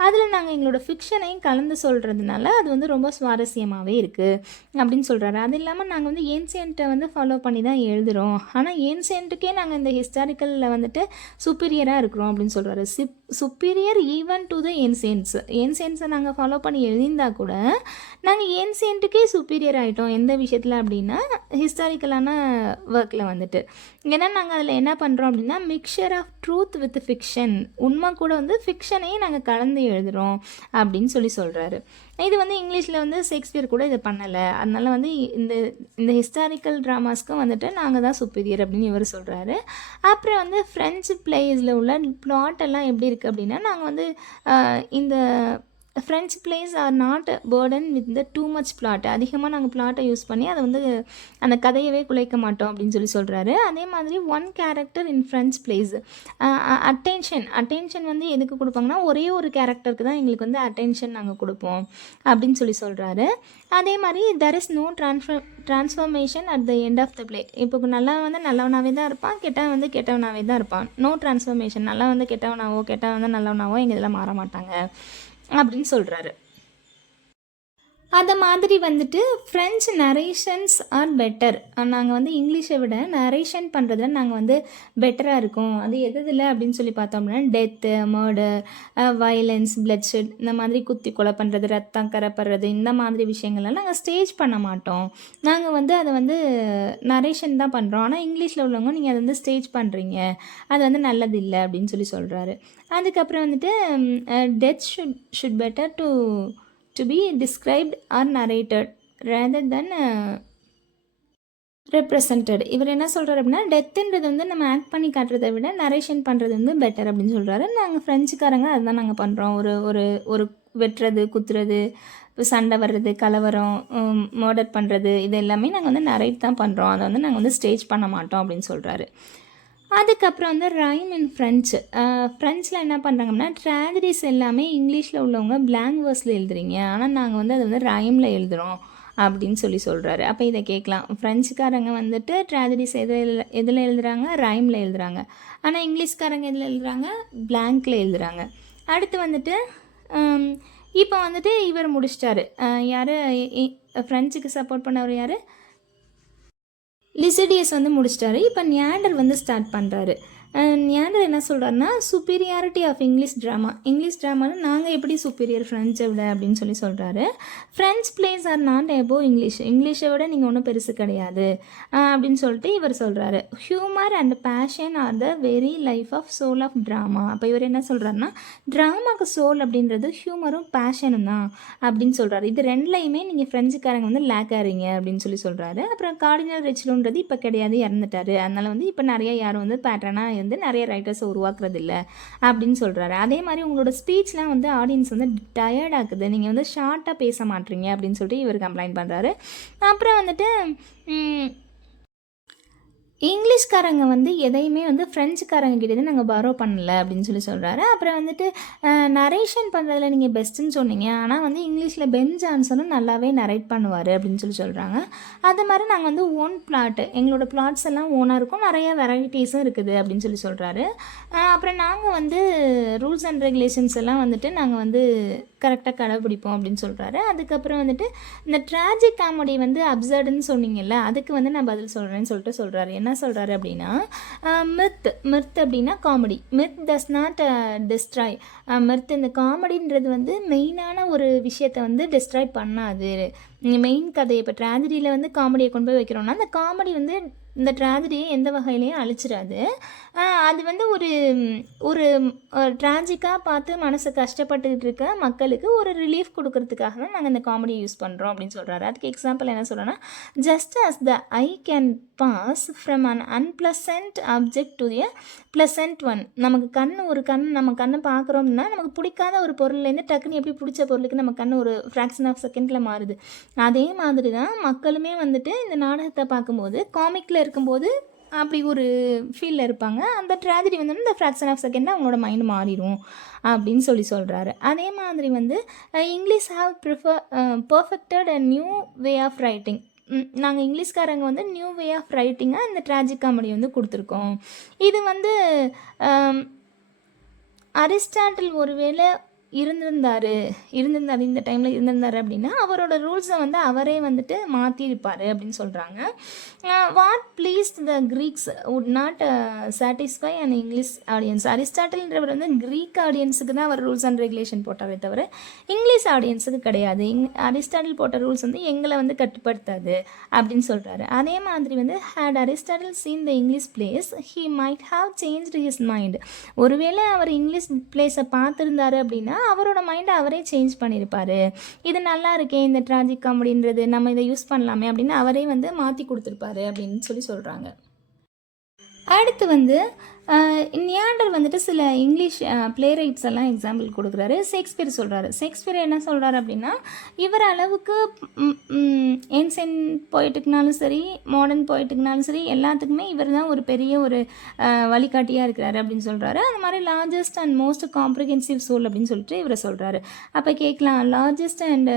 அதில் நாங்கள் எங்களோட ஃபிக்ஷனையும் கலந்து சொல்கிறதுனால அது வந்து ரொம்ப சுவாரஸ்யமாகவே இருக்குது அப்படின்னு சொல்கிறாரு. அது இல்லாமல் நாங்கள் வந்து ஏன்சியன்ட்டை வந்து ஃபாலோ பண்ணி தான் எழுதுகிறோம், ஆனால் ஏன்சியன்ட்டுக்கே நாங்கள் இந்த ஹிஸ்டாரிக்கலில் வந்துட்டு சுப்பீரியராக இருக்கிறோம் அப்படின்னு சொல்கிறாரு. சுப்பீரியர் ஈவன் டு த ஏன்சியன்ஸை நாங்கள் ஃபாலோ பண்ணி எழுதியிருந்தால் கூட நாங்கள் ஏன்சியன்ட்டுக்கே சுப்பீரியர் ஆகிட்டோம். எந்த விஷயத்தில் அப்படின்னா ஹிஸ்டாரிக்கலான ஒர்க்கில் வந்துட்டு. ஏன்னா நாங்கள் அதில் என்ன பண்ணுறோம் அப்படின்னா mixture of truth with fiction, உண்மை கூட வந்து ஃபிக்ஷனையும் நாங்கள் கலந்து எழுதுகிறோம் அப்படின்னு சொல்லி சொல்கிறாரு. இது வந்து இங்கிலீஷில் வந்து ஷேக்ஸ்பியர் கூட இதை பண்ணலை. அதனால் வந்து இந்த ஹிஸ்டாரிக்கல் ட்ராமாஸ்க்கும் வந்துட்டு நாங்கள் தான் சுப்பீரியர் அப்படின்னு இவர் சொல்கிறாரு. அப்புறம் வந்து ஃப்ரெஞ்சு பிளேஸில் உள்ள பிளாட் எல்லாம் எப்படி இருக்குது அப்படின்னா, நாங்கள் வந்து இந்த French plays are not burden with the too much plot. அதிகமாக நாங்கள் பிளாட்டை யூஸ் பண்ணி அதை வந்து அந்த கதையவே குலைக்க மாட்டோம் அப்படின்னு சொல்லி சொல்கிறாரு. அதே மாதிரி ஒன் கேரக்டர் இன் ஃப்ரெஞ்ச் பிளேஸ், அட்டென்ஷன் வந்து எதுக்கு கொடுப்பாங்கன்னா ஒரே ஒரு கேரக்டருக்கு தான் எங்களுக்கு வந்து அட்டென்ஷன் நாங்கள் கொடுப்போம் அப்படின்னு சொல்லி சொல்கிறாரு. அதே மாதிரி there is no transformation at the end of the play. இப்போ நல்லவனாகவே தான் இருப்பான், கெட்டவன் வந்து கெட்டவனாகவே தான் இருப்பான். நோ ட்ரான்ஸ்ஃபர்மேஷன், நல்லா வந்து கெட்டவனாவோ கெட்டவன் வந்து நல்லவனாவோ எங்கள் இதில் மாற மாட்டாங்க அப்படின்னு சொல்கிறாரு. அதை மாதிரி வந்துட்டு ஃப்ரெஞ்ச் நரேஷன்ஸ் ஆர் பெட்டர். நாங்கள் வந்து இங்கிலீஷை விட நரேஷன் பண்ணுறதுல நாங்கள் வந்து பெட்டராக இருக்கோம். அது எதில் அப்படின்னு சொல்லி பார்த்தோம்னா டெத்து, மர்டர், வயலன்ஸ், பிளட்ஷெட், இந்த மாதிரி குத்தி கொலை பண்ணுறது, ரத்தம் கரைப்படுறது, இந்த மாதிரி விஷயங்கள்லாம் நாங்கள் ஸ்டேஜ் பண்ண மாட்டோம். நாங்கள் வந்து அதை வந்து நரேஷன் தான் பண்ணுறோம். ஆனால் இங்கிலீஷில் உள்ளவங்க நீங்கள் அதை வந்து ஸ்டேஜ் பண்ணுறீங்க, அது வந்து நல்லது இல்லை அப்படின்னு சொல்லி சொல்கிறாரு. அதுக்கப்புறம் வந்துட்டு death should better to be described or narrated rather than represented. இவர் என்ன சொல்கிறார் அப்படின்னா, டெத்துன்றது வந்து நம்ம ஆக்ட் பண்ணி காட்டுறதை விட நரேஷன் பண்ணுறது வந்து பெட்டர் அப்படின்னு சொல்கிறாரு. நாங்கள் ஃப்ரெஞ்சுக்காரங்க அதுதான் நாங்கள் பண்ணுறோம். ஒரு வெட்டுறது, குத்துறது, சண்டை வர்றது, கலவரம், மர்டர் பண்ணுறது, இது எல்லாமே நாங்கள் வந்து நரேட் தான் பண்ணுறோம். அதை வந்து நாங்கள் வந்து ஸ்டேஜ் பண்ண மாட்டோம் அப்படின்னு சொல்கிறாரு. அதுக்கப்புறம் வந்து ரைம் இன் ஃப்ரெஞ்சில் என்ன பண்ணுறாங்கன்னா, ட்ராஜடிஸ் எல்லாமே இங்கிலீஷில் உள்ளவங்க பிளாங்க் வேர்ஸில் எழுதுறீங்க, ஆனால் நாங்கள் வந்து அதை வந்து ரைமில் எழுதுகிறோம் அப்படின்னு சொல்கிறாரு. அப்போ இதை கேட்கலாம், ஃப்ரெஞ்சுக்காரங்க வந்துட்டு ட்ராஜடிஸ் எதில் எழுதுகிறாங்க, ரைமில் எழுதுகிறாங்க. ஆனால் இங்கிலீஷ்காரங்க எதில் எழுதுகிறாங்க, பிளாங்கில் எழுதுகிறாங்க. அடுத்து வந்துட்டு இப்போ வந்துட்டு இவர் முடிச்சிட்டாரு. யார் ஃப்ரெஞ்சுக்கு சப்போர்ட் பண்ணவர் யார், லிசிடியஸ் வந்து முடிச்சிட்டாரு. இப்போ நியாண்டர் வந்து ஸ்டார்ட் பண்ணுறாரு. நியாண்டர் என்ன சொல்கிறாருன்னா, சுப்பீரியாரிட்டி ஆஃப் இங்கிலீஷ் ட்ராமான்னு நாங்கள் எப்படி சுப்பீரியர் ஃப்ரெஞ்சை விட அப்படின்னு சொல்கிறாரு. French plays are not above இங்கிலீஷை விட நீங்கள் ஒன்றும் பெருசு கிடையாது அப்படின்னு சொல்லிட்டு இவர் சொல்கிறாரு. Humour and passion are the very life of soul of drama. அப்போ இவர் என்ன சொல்கிறாருன்னா, ட்ராமாவுக்கு சோல் அப்படின்றது ஹியூமரும் பேஷனும் தான் அப்படின்னு சொல்கிறாரு. இது ரெண்டுலையுமே நீங்கள் ஃப்ரெஞ்சுக்காரங்க வந்து லேக் ஆகிறீங்க அப்படின்னு சொல்கிறாரு. அப்புறம் கார்டினல் ரிச்லோன்றது இப்போ கிடையாது, இறந்துட்டாரு. அதனால் வந்து இப்போ நிறைய யாரும் வந்து பேட்டர்னாக வந்து நிறைய ரைட்டர்ஸை உருவாக்குறது இல்லை அப்படின்னு சொல்கிறாரு. அதே மாதிரி உங்களோட ஸ்பீச்லாம் வந்து ஆடியன்ஸ் வந்து டயர்ட் ஆக்குது, நீங்கள் வந்து ஷார்ட்டாக பேச மாட்டீங்க அப்படின்னு சொல்லிட்டு இவர் கம்ப்ளைண்ட் பண்ணுறாரு. அப்புறம் வந்துட்டு இங்கிலீஷ்காரங்க வந்து எதையுமே வந்து ஃப்ரெஞ்சுக்காரங்க கிட்டே நாங்கள் பரோ பண்ணலை அப்படின்னு சொல்கிறாரு. அப்புறம் வந்துட்டு நரேஷன் பண்ணுறதுல நீங்கள் பெஸ்ட்டுன்னு சொன்னீங்க, ஆனால் வந்து இங்கிலீஷில் பென் ஜான்சனும் நல்லாவே நரேட் பண்ணுவார் அப்படின்னு சொல்கிறாங்க. அது மாதிரி நாங்கள் வந்து ஓன் பிளாட், எங்களோட பிளாட்ஸ் எல்லாம் ஓனாக இருக்கும், நிறைய வெரைட்டிஸும் இருக்குது அப்படின்னு சொல்கிறாரு. அப்புறம் நாங்கள் வந்து ரூல்ஸ் அண்ட் ரெகுலேஷன்ஸ் எல்லாம் வந்துட்டு நாங்கள் வந்து கரெக்டாக கடைப்பிடிப்போம் அப்படின்னு சொல்கிறாரு. அதுக்கப்புறம் வந்துட்டு இந்த ட்ராஜிக் காமெடி வந்து அப்சர்டுன்னு சொன்னீங்கல்ல, அதுக்கு வந்து நான் பதில் சொல்கிறேன்னு சொல்கிறாரு. என்ன சொல்கிறாரு அப்படின்னா, மிர்த் அப்படின்னா காமெடி, மிர்த் டஸ் நாட் டிஸ்ட்ராய். மிர்த் இந்த காமெடின்றது வந்து மெயினான ஒரு விஷயத்தை வந்து டிஸ்ட்ராய் பண்ணாது. மெயின் கதையை இப்போ ட்ராஜடியில் வந்து காமெடியை கொண்டு போய் வைக்கிறோம்னா, அந்த காமெடி வந்து இந்த ட்ராஜடியை எந்த வகையிலையும் அழிச்சிடாது. அது வந்து ஒரு ட்ராஜிக்காக பார்த்து மனசு கஷ்டப்பட்டுக்கிட்டு இருக்க மக்களுக்கு ஒரு ரிலீஃப் கொடுக்கறதுக்காக தான் நாங்கள் இந்த காமெடியை யூஸ் பண்ணுறோம் அப்படின்னு சொல்கிறாரு. அதுக்கு எக்ஸாம்பிள் என்ன சொல்கிறேன்னா, just as the eye can pass from an unpleasant object to a pleasant one. நமக்கு நம்ம கண்ணை பார்க்குறோம்னா நமக்கு பிடிக்காத ஒரு பொருள்லேருந்து டக்குன்னு எப்படி பிடிச்ச பொருளுக்கு நம்ம கண் ஒரு ஃப்ராக்ஷன் ஆஃப் செகண்டில் மாறுது. அதே மாதிரி தான் மக்களுமே வந்துட்டு இந்த நாடகத்தை பார்க்கும்போது காமிக்கில் இருக்கும்போது அப்படி ஒரு ஃபீலில் இருப்பாங்க. அந்த ட்ராஜடி வந்து இந்த ஃப்ராக்ஷன் ஆஃப் செகண்டில் அவங்களோட மைண்டு மாறிடும் அப்படின்னு சொல்கிறாரு. அதே மாதிரி வந்து English have perfected a new way of writing. நாங்கள் இங்கிலீஷ்காரங்க வந்து நியூ வே ஆஃப் ரைட்டிங்காக இந்த ட்ராஜிக் காமெடி வந்து கொடுத்துருக்கோம். இது வந்து அரிஸ்டாட்டில் ஒருவேளை இருந்திருந்தார் இந்த டைமில் இருந்திருந்தார் அப்படின்னா அவரோட ரூல்ஸை வந்து அவரே வந்துட்டு மாற்றிருப்பார் அப்படின்னு சொல்கிறாங்க. What please the Greeks would not satisfy and English audience. அரிஸ்டாட்டில்ன்றவர் வந்து க்ரீக் ஆடியன்ஸுக்கு தான் அவர் ரூல்ஸ் அண்ட் ரெகுலேஷன் போட்டாரே தவிர இங்கிலீஷ் ஆடியன்ஸுக்கு கிடையாது. அரிஸ்டாட்டில் போட்ட ரூல்ஸ் வந்து எங்களை வந்து கட்டுப்படுத்தாது அப்படின்னு சொல்கிறாரு. அதே மாதிரி வந்து had Aristotle seen the English plays he might have changed his mind. ஒருவேளை அவர் இங்கிலீஷ் பிளேஸை பார்த்துருந்தாரு அப்படின்னா அவரோட மைண்டை அவரே சேஞ்ச் பண்ணியிருப்பார். இது நல்லா இருக்கே இந்த ட்ராஜிக் காமெடின்றது, நம்ம இதை யூஸ் பண்ணலாமே அப்படின்னு அவரே வந்து மாற்றி கொடுத்துருப்பாரு அப்படின்னு சொல்கிறாங்க. அடுத்து வந்து நியாண்டர் வந்துட்டு சில இங்கிலீஷ் பிளே ரைட்ஸ் எல்லாம் எக்ஸாம்பிள் கொடுக்குறாரு. ஷேக்ஸ்பியர் சொல்கிறாரு. ஷேக்ஸ்பியர் என்ன சொல்கிறாரு அப்படின்னா, இவர் அளவுக்கு ஏன்சென்ட் போய்ட்டுக்குனாலும் சரி மாடர்ன் போய்ட்டுக்குனாலும் சரி எல்லாத்துக்குமே இவர் தான் ஒரு பெரிய ஒரு வழிகாட்டியாக இருக்கிறாரு அப்படின்னு சொல்கிறாரு. அது மாதிரி largest and most comprehensive soul அப்படின்னு சொல்லிட்டு இவரை சொல்கிறாரு. அப்போ கேட்கலாம், லார்ஜஸ்ட் அண்ட்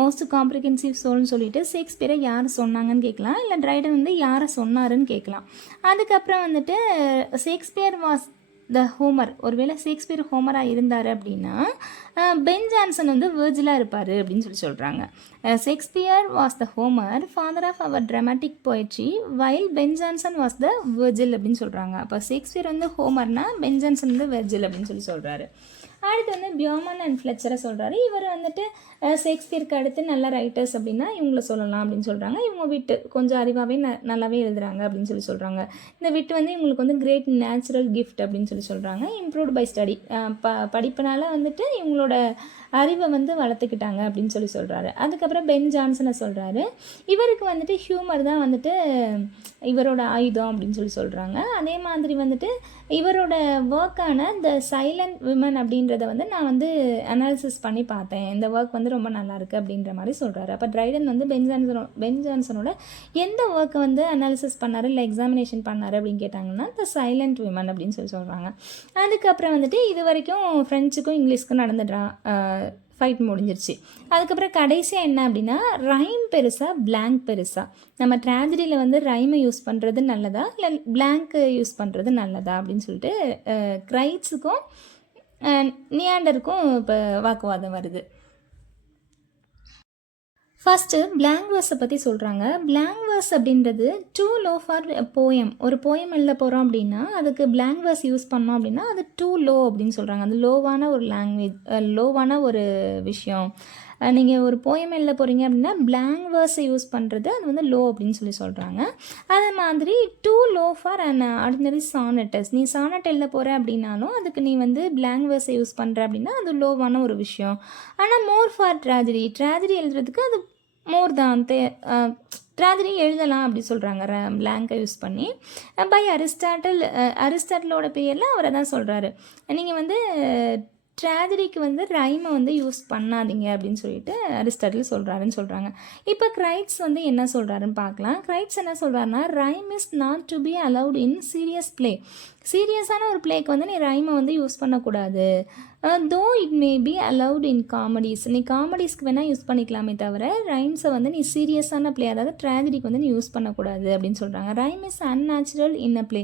மோஸ்ட் காம்ப்ரிஹென்சிவ் சோல்னு சொல்லிட்டு ஷேக்ஸ்பியரை யார் சொன்னாங்கன்னு கேட்கலாம், இல்லை ட்ரைடன் வந்து யாரை சொன்னாருன்னு கேட்கலாம். அதுக்கப்புறம் வந்துட்டு ஷேக்ஸ்பியர் வாஸ் த ஹோமர். ஒருவேளை ஷேக்ஸ்பியர் ஹோமராக இருந்தார் அப்படின்னா பென் ஜான்சன் வந்து வேர்ஜிலாக இருப்பார் அப்படின்னு சொல்கிறாங்க. Shakespeare was the Homer, father of our dramatic poetry, while Ben Jonson was the Virgil அப்படின்னு சொல்கிறாங்க. அப்போ ஷேக்ஸ்பியர் வந்து ஹோமர்னா பென் ஜான்சன் வந்து வெர்ஜில் அப்படின்னு சொல்கிறாரு. அடுத்து வந்து பியோமன் அண்ட் ஃப்ளெச்சரை சொல்கிறாரு. இவர் வந்துட்டு ஷேக்ஸ்பியருக்கு அடுத்து நல்ல ரைட்டர்ஸ் அப்படின்னா இவங்கள சொல்லலாம் அப்படின்னு சொல்கிறாங்க. இவங்க விட்டு கொஞ்சம் அறிவாகவே நல்லாவே எழுதுகிறாங்க அப்படின்னு சொல்கிறாங்க. இந்த விட்டு வந்து இவங்களுக்கு வந்து கிரேட் நேச்சுரல் கிஃப்ட் அப்படின்னு சொல்கிறாங்க. இம்ப்ரூவ்டு பை ஸ்டடி, படிப்பினால வந்துட்டு இவங்களோட அறிவை வந்து வளர்த்துக்கிட்டாங்க அப்படின்னு சொல்கிறாரு. அதுக்கப்புறம் பென் ஜான்சனை சொல்கிறாரு. இவருக்கு வந்துட்டு ஹியூமர் தான் வந்துட்டு இவரோட ஆயுதம் அப்படின்னு சொல்கிறாங்க. அதே மாதிரி வந்துட்டு இவரோட ஒர்க்கான த சைலண்ட் விமன் அப்படின்றத வந்து நான் வந்து அனாலிசிஸ் பண்ணி பார்த்தேன், இந்த ஒர்க் வந்து ரொம்ப நல்லாயிருக்கு அப்படின்ற மாதிரி சொல்கிறாரு. அப்போ ட்ரைடன் வந்து பென் ஜான்சனோட எந்த ஒர்க்கை வந்து அனாலிசிஸ் பண்ணார் இல்லை எக்ஸாமினேஷன் பண்ணார் அப்படின்னு கேட்டாங்கன்னா த சைலண்ட் விமன் அப்படின்னு சொல்கிறாங்க. அதுக்கப்புறம் வந்துட்டு இது வரைக்கும் ஃப்ரெஞ்சுக்கும் இங்கிலீஷ்க்கும் நடந்த ஃபைட் முடிஞ்சிருச்சு. அதுக்கப்புறம் கடைசியாக என்ன அப்படின்னா ரைம் பெருசா பிளாங்க் பெருசா, நம்ம ட்ராஜடியில் வந்து ரைமை யூஸ் பண்ணுறது நல்லதா இல்லை பிளாங்க்கு யூஸ் பண்ணுறது நல்லதா அப்படின்னு சொல்லிட்டு கிரைட்ஸுக்கும் நியாண்டருக்கும் இப்போ வாக்குவாதம் வருது. ஃபஸ்ட்டு பிளாங்க் வேர்ஸை பற்றி சொல்கிறாங்க. பிளாங்க் வேர்ஸ் அப்படின்றது டூ லோ ஃபார் போயம். ஒரு போயம் எழுத போகிறோம் அப்படின்னா அதுக்கு பிளாங்க் வேர்ஸ் யூஸ் பண்ணோம் அப்படின்னா அது டூ லோ அப்படின்னு சொல்கிறாங்க. அது லோவான ஒரு லாங்குவேஜ், லோவான ஒரு விஷயம். நீங்கள் ஒரு போயம் எழுத போகிறீங்க அப்படின்னா பிளாங்க் வேர்ஸை யூஸ் பண்ணுறது அது வந்து லோ அப்படின்னு சொல்லி சொல்கிறாங்க. அதே மாதிரி too low for an ordinary sonnets. நீ சானட் எழுத போகிற அப்படின்னாலும் அதுக்கு நீ வந்து பிளாங்க் வேர்ஸை யூஸ் பண்ணுற அப்படின்னா அது லோவான ஒரு விஷயம். ஆனால் மோர் ஃபார் ட்ராஜடி எழுதுறதுக்கு அது மோர் தான் ட்ராஜடி எழுதலாம் அப்படி சொல்கிறாங்க பிளாங்கை யூஸ் பண்ணி. பை அரிஸ்டாட்டிலோட பேரில் அவரை தான் சொல்கிறாரு, நீங்கள் வந்து ட்ராஜடிக்கு வந்து ரைமை வந்து யூஸ் பண்ணாதீங்க அப்படின்னு சொல்லிட்டு அரிஸ்டாட்டில் சொல்கிறாருன்னு சொல்கிறாங்க. இப்போ கிரைட்ஸ் வந்து என்ன சொல்கிறாருன்னு பார்க்கலாம். கிரைட்ஸ் என்ன சொல்கிறாருன்னா rhyme is not to be allowed in serious play. சீரியஸான ஒரு பிளேக்கு வந்து நீ ரைமை வந்து யூஸ் பண்ணக்கூடாது. Though it may be allowed in comedies. நீ காமெடிஸ்க்கு வேணால் யூஸ் பண்ணிக்கலாமே தவிர ரைம்ஸை வந்து நீ சீரியஸான பிளே, அதாவது ட்ராஜடிக்கு வந்து நீ யூஸ் பண்ணக்கூடாது அப்படின்னு சொல்கிறாங்க. Rhyme is unnatural in a play.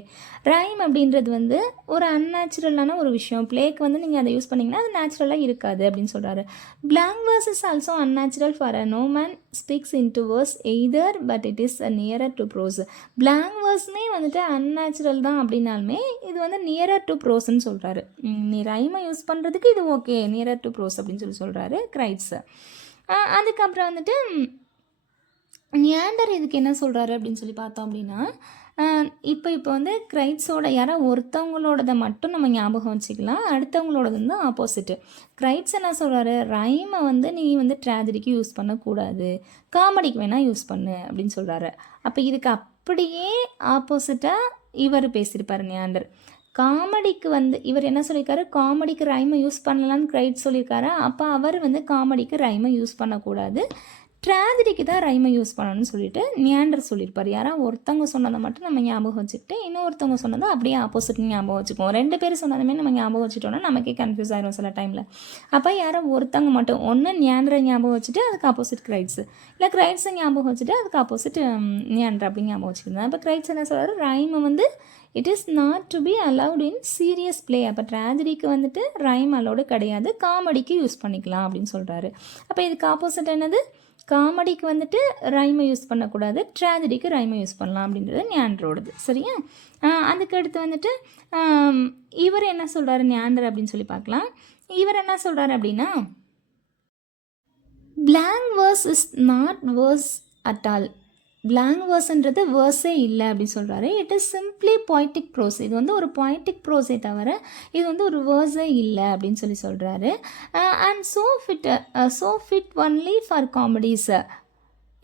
Rhyme அப்படின்றது வந்து ஒரு அன்நேச்சுரலான ஒரு விஷயம். பிளேக்கு வந்து நீங்கள் அதை யூஸ் பண்ணிங்கன்னா அது நேச்சுரலாக இருக்காது அப்படின்னு சொல்கிறாரு. Blank verse is also unnatural for a no man speaks in to verse either but it is nearer to prose. Blank வேர்ஸ்மே வந்துட்டு அன்நேச்சுரல் தான் அப்படின்னாலுமே இது வந்து நியரர் டு ப்ரோஸ்ன்னு சொல்கிறாரு. நீ ரைமை யூஸ் பண்ணுறதுக்கு இது ஓகே, நியரர் டு ப்ரோஸ் அப்படின்னு சொல்கிறாரு கிரைட்ஸ். அதுக்கப்புறம் வந்துட்டு நியாண்டர் இதுக்கு என்ன சொல்கிறாரு அப்படின்னு சொல்லி பார்த்தோம் அப்படின்னா இப்போ வந்து கிரைட்ஸோட யாராவது ஒருத்தவங்களோடதை மட்டும் நம்ம ஞாபகம் வச்சுக்கலாம், அடுத்தவங்களோடது வந்து ஆப்போசிட்டு. கிரைட்ஸ் என்ன சொல்கிறாரு, ரைமை வந்து நீ வந்து ட்ராஜடிக்கு யூஸ் பண்ணக்கூடாது, காமெடிக்கு வேணால் யூஸ் பண்ணு அப்படின்னு சொல்கிறாரு. அப்போ இதுக்கு அப்படியே ஆப்போசிட்டாக இவர் பேசியிருப்பார் நியாண்டர். காமெடிக்கு வந்து இவர் என்ன சொல்லியிருக்காரு, காமெடிக்கு ரைமை யூஸ் பண்ணலான்னு கிரைட்ஸ் சொல்லியிருக்காரு. அப்போ அவர் வந்து காமெடிக்கு ரைமை யூஸ் பண்ணக்கூடாது, ட்ராஜடிக்கு தான் ரைமை யூஸ் பண்ணணும்னு சொல்லிட்டு நியாண்டர் சொல்லியிருப்பார். யாராவது ஒருத்தவங்க சொன்னதை மட்டும் நம்ம ஞாபகம் வச்சுக்கிட்டு இன்னொருத்தவங்க சொன்னதை அப்படியே ஆப்போசிட் ஞாபகம் வச்சுக்குவோம். ரெண்டு பேர் சொன்னதுமே நம்ம ஞாபகம் வச்சுட்டோன்னா நமக்கே கன்ஃபியூஸ் ஆகிடும் சில டைமில். அப்போ யாராவது ஒருத்தவங்க மட்டும் ஒன்று நியாண்டரை ஞாபகம் வச்சுட்டு அதுக்கு ஆப்போசிட் கிரைட்ஸு, இல்லை கிரைட்ஸை ஞாபகம் வச்சுட்டு அதுக்கு ஆப்போசிட் நியாண்டர் அப்படி ஞாபகம் வச்சுக்கிட்டு. அப்போ கிரைட்ஸ் என்ன சொல்கிறாரு, ரைமை வந்து it is not to be allowed in serious play. அப்போ ட்ராஜடிக்கு வந்துட்டு ரைம் அலவுடு கிடையாது, காமெடிக்கு யூஸ் பண்ணிக்கலாம் அப்படின்னு சொல்கிறாரு. அப்போ இதுக்கு ஆப்போசிட் என்னது, காமெடிக்கு வந்துட்டு ரைமை யூஸ் பண்ணக்கூடாது, ட்ராஜடிக்கு ரைமை யூஸ் பண்ணலாம் அப்படின்றது நியாண்டரோடது. சரியா? அதுக்கடுத்து வந்துட்டு இவர் என்ன சொல்கிறாரு நியாண்டர் அப்படின்னு சொல்லி பார்க்கலாம். இவர் என்ன சொல்கிறாரு அப்படின்னா blank verse is not verse at all. Blank வேர்ஸ்ன்றது வேர்ஸே இல்லை அப்படின்னு சொல்கிறாரு. It is simply poetic prose. இது வந்து ஒரு பொய்டிக் ப்ரோஸே தவிர இது வந்து ஒரு வேர்ஸே இல்லை அப்படின்னு சொல்கிறாரு. And so fit only for comedies.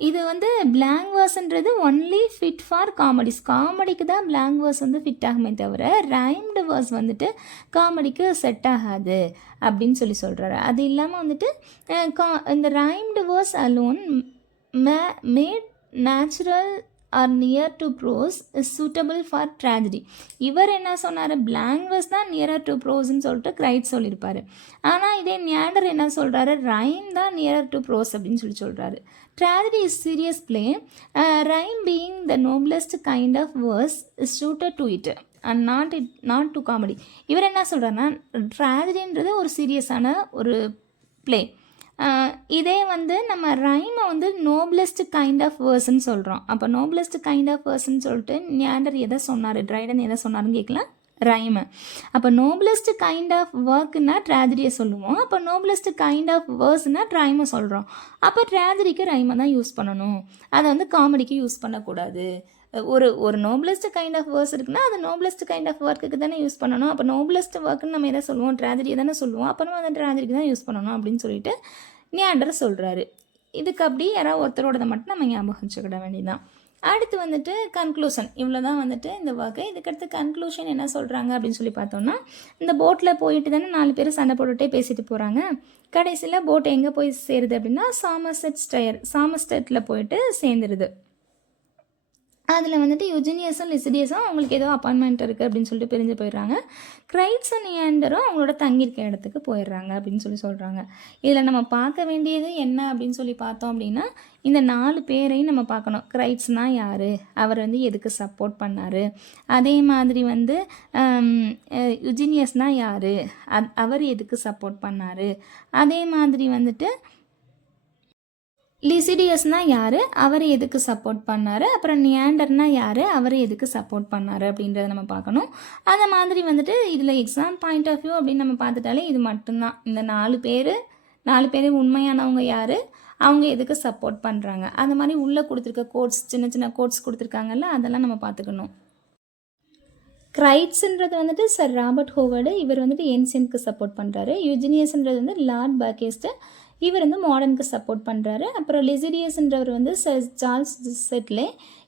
இது வந்து பிளாங்க் வேர்ஸ்ன்றது ஒன்லி ஃபிட் ஃபார் காமெடிஸ். காமெடிக்கு தான் பிளாங்க் வேர்ஸ் வந்து ஃபிட் ஆகுமே தவிர ரைம்டு வேர்ஸ் வந்துட்டு காமெடிக்கு செட் ஆகாது அப்படின்னு சொல்கிறாரு. அது இல்லாமல் வந்துட்டு இந்த rhymed verse alone made natural or near to prose is suitable for tragedy. இவர் என்ன சொன்னார், பிளாங்க் வேர்ஸ் தான் நியரர் டு ப்ரோஸ்ன்னு சொல்லிட்டு கிரைட் சொல்லியிருப்பார். ஆனால் இதே நியாண்டர் என்ன சொல்கிறாரு, ரைம் தான் நியரர் டு ப்ரோஸ் அப்படின்னு சொல்கிறாரு. Tragedy is serious play, rhyme being the noblest kind of verse is suited to it and not to comedy. இவர் என்ன சொல்கிறாருன்னா ட்ராஜடின்றது ஒரு சீரியஸான ஒரு பிளே, இதே வந்து நம்ம ரைமை வந்து நோப்லஸ்ட் கைண்ட் ஆஃப் வேர்ஸ்ன்னு சொல்கிறோம். அப்போ நோப்லஸ்ட் கைண்ட் ஆஃப் வேர்ஸ்ன்னு சொல்லிட்டு நியாண்டர் எதை சொன்னார், ட்ரைடன் எதை சொன்னார்னு கேட்கலாம், ரைமை. அப்போ நோப்லஸ்ட் கைண்ட் ஆஃப் ஒர்க்குன்னா ட்ராஜடியை சொல்லுவோம், அப்போ நோப்லஸ்ட் கைண்ட் ஆஃப் வேர்ஸ்னால் ரைமை சொல்கிறோம். அப்போ ட்ராஜடிக்கு ரைமை தான் யூஸ் பண்ணணும், அதை வந்து காமெடிக்கு யூஸ் பண்ணக்கூடாது. ஒரு நோப்லஸ்ட் கைண்ட் ஆஃப் வேர்ஸ் இருக்குன்னா அது நோப்லஸ்ட் கைண்ட் ஆஃப் ஒர்க்குக்கு தானே யூஸ் பண்ணணும். அப்போ நோப்லஸ்ட் ஒர்க்குன்னு நம்ம எதை சொல்லுவோம், ட்ராஜடியை தானே சொல்லுவோம், அப்போ நம்ம அந்த ட்ராஜடிக்கு தான் யூஸ் பண்ணணும் அப்படின்னு சொல்லிட்டு நியாண்டர் சொல்கிறாரு. இதுக்கு அப்படி யாராவது ஒருத்தரோடதை மட்டும் நம்ம ஞாபகம் வச்சுக்கிட வேண்டியதான். அடுத்து வந்துட்டு கன்க்ளூஷன். இவ்வளோ தான் வந்துட்டு இந்த ஒர்க்கு. இதுக்கடுத்து கன்க்ளூஷன் என்ன சொல்கிறாங்க அப்படின்னு சொல்லி பார்த்தோம்னா, இந்த போட்டில் போயிட்டு தானே 4 பேர் சண்டை போட்டுகிட்டே பேசிட்டு போகிறாங்க. கடைசியில் போட் எங்கே போய் சேருது அப்படின்னா சாமர்ஸ்டெட்டில் போயிட்டு சேர்ந்துருது. அதில் வந்துட்டு யுஜினியஸும் லிசிடியஸும் அவங்களுக்கு ஏதோ அப்பாயின்மெண்ட் இருக்குது அப்படின்னு சொல்லிட்டு பிரிஞ்சு போயிடுறாங்க. கிரைட்ஸும் நியாண்டரும் அவங்களோட தங்கியிருக்க இடத்துக்கு போயிடுறாங்க அப்படின்னு சொல்கிறாங்க. இதில் நம்ம பார்க்க வேண்டியது என்ன அப்படின்னு சொல்லி பார்த்தோம் அப்படின்னா, இந்த 4 பேரையும் நம்ம பார்க்கணும். கிரைட்ஸ்னால் யார், அவர் வந்து எதுக்கு சப்போர்ட் பண்ணார், அதே மாதிரி வந்து யுஜினியஸ்னால் யார், அவர் எதுக்கு சப்போர்ட் பண்ணார், அதே மாதிரி வந்துட்டு லிசிடியஸ்னால் யார், அவர் எதுக்கு சப்போர்ட் பண்ணார், அப்புறம் நியாண்டர்னால் யார், அவர் எதுக்கு சப்போர்ட் பண்ணார் அப்படின்றத நம்ம பார்க்கணும். அந்த மாதிரி வந்துட்டு இதில் எக்ஸாம் பாயிண்ட் ஆஃப் வியூ அப்படின்னு நம்ம பார்த்துட்டாலே இது மட்டும்தான். இந்த 4 பேர் உண்மையானவங்க யார், அவங்க எதுக்கு சப்போர்ட் பண்ணுறாங்க, அந்த மாதிரி உள்ளே கொடுத்துருக்க கோட்ஸ், சின்ன சின்ன கோட்ஸ் கொடுத்துருக்காங்கல்ல, அதெல்லாம் நம்ம பார்த்துக்கணும். கிரைட்ஸுன்றது வந்துட்டு சர் ராபர்ட் ஹோவர்டு, இவர் வந்துட்டு ஏன்சியனுக்கு சப்போர்ட் பண்ணுறாரு. யுஜினியஸ்ன்றது வந்து லார்ட் பர்கேஸ்ட்டு, இவர் வந்து மாடர்னுக்கு சப்போர்ட் பண்ணுறாரு. அப்புறம் லிசிடியஸ்ன்றவர் வந்து சர் சார்ல்ஸ் செட்லே,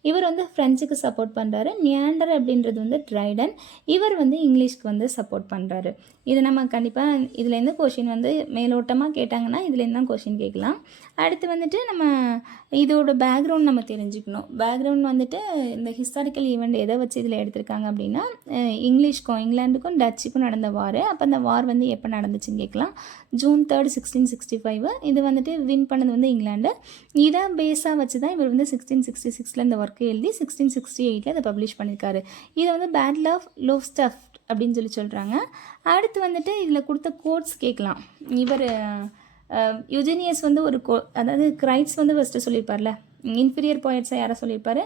இவர் வந்து ஃப்ரெஞ்சுக்கு சப்போர்ட் பண்ணுறாரு. நியாண்டர் அப்படின்றது வந்து ட்ரைடன், இவர் வந்து இங்கிலீஷ்க்கு வந்து சப்போர்ட் பண்ணுறாரு. இது நம்ம கண்டிப்பாக இதுலேருந்து கொஷின் வந்து மேலோட்டமாக கேட்டாங்கன்னா இதுலேருந்து தான் கொஷின் கேட்கலாம். அடுத்து வந்துட்டு நம்ம இதோட பேக்ரவுண்ட் நம்ம தெரிஞ்சுக்கணும். பேக்ரவுண்ட் வந்துட்டு இந்த ஹிஸ்டாரிக்கல் ஈவெண்ட் எதை வச்சு இதில் எடுத்திருக்காங்க அப்படின்னா, இங்கிலாண்டுக்கும் டச்சுக்கும் நடந்த வார். அப்போ அந்த வார் வந்து எப்போ நடந்துச்சுன்னு கேட்கலாம். June 3, 1665. இது வந்துட்டு வின் பண்ணது வந்து இங்கிலாண்டு. இதை பேஸாக வச்சு தான் இவர் வந்து 1666 இந்த ஒர்க்கு எழுதி 1668 அதை பப்ளிஷ் பண்ணியிருக்காரு. இதை வந்து பேட்டில் ஆஃப் லோவ்ஸ்டஃப் அப்படின்னு சொல்கிறாங்க. அடுத்து வந்துட்டு இதில் கொடுத்த கோட்ஸ் கேட்கலாம். இவர் யுஜினியஸ் வந்து அதாவது கிரைட்ஸ் வந்து ஃபஸ்ட்டு சொல்லியிருப்பார்ல, இன்ஃபீரியர் பாய்ட்ஸை யாரை சொல்லியிருப்பாரு,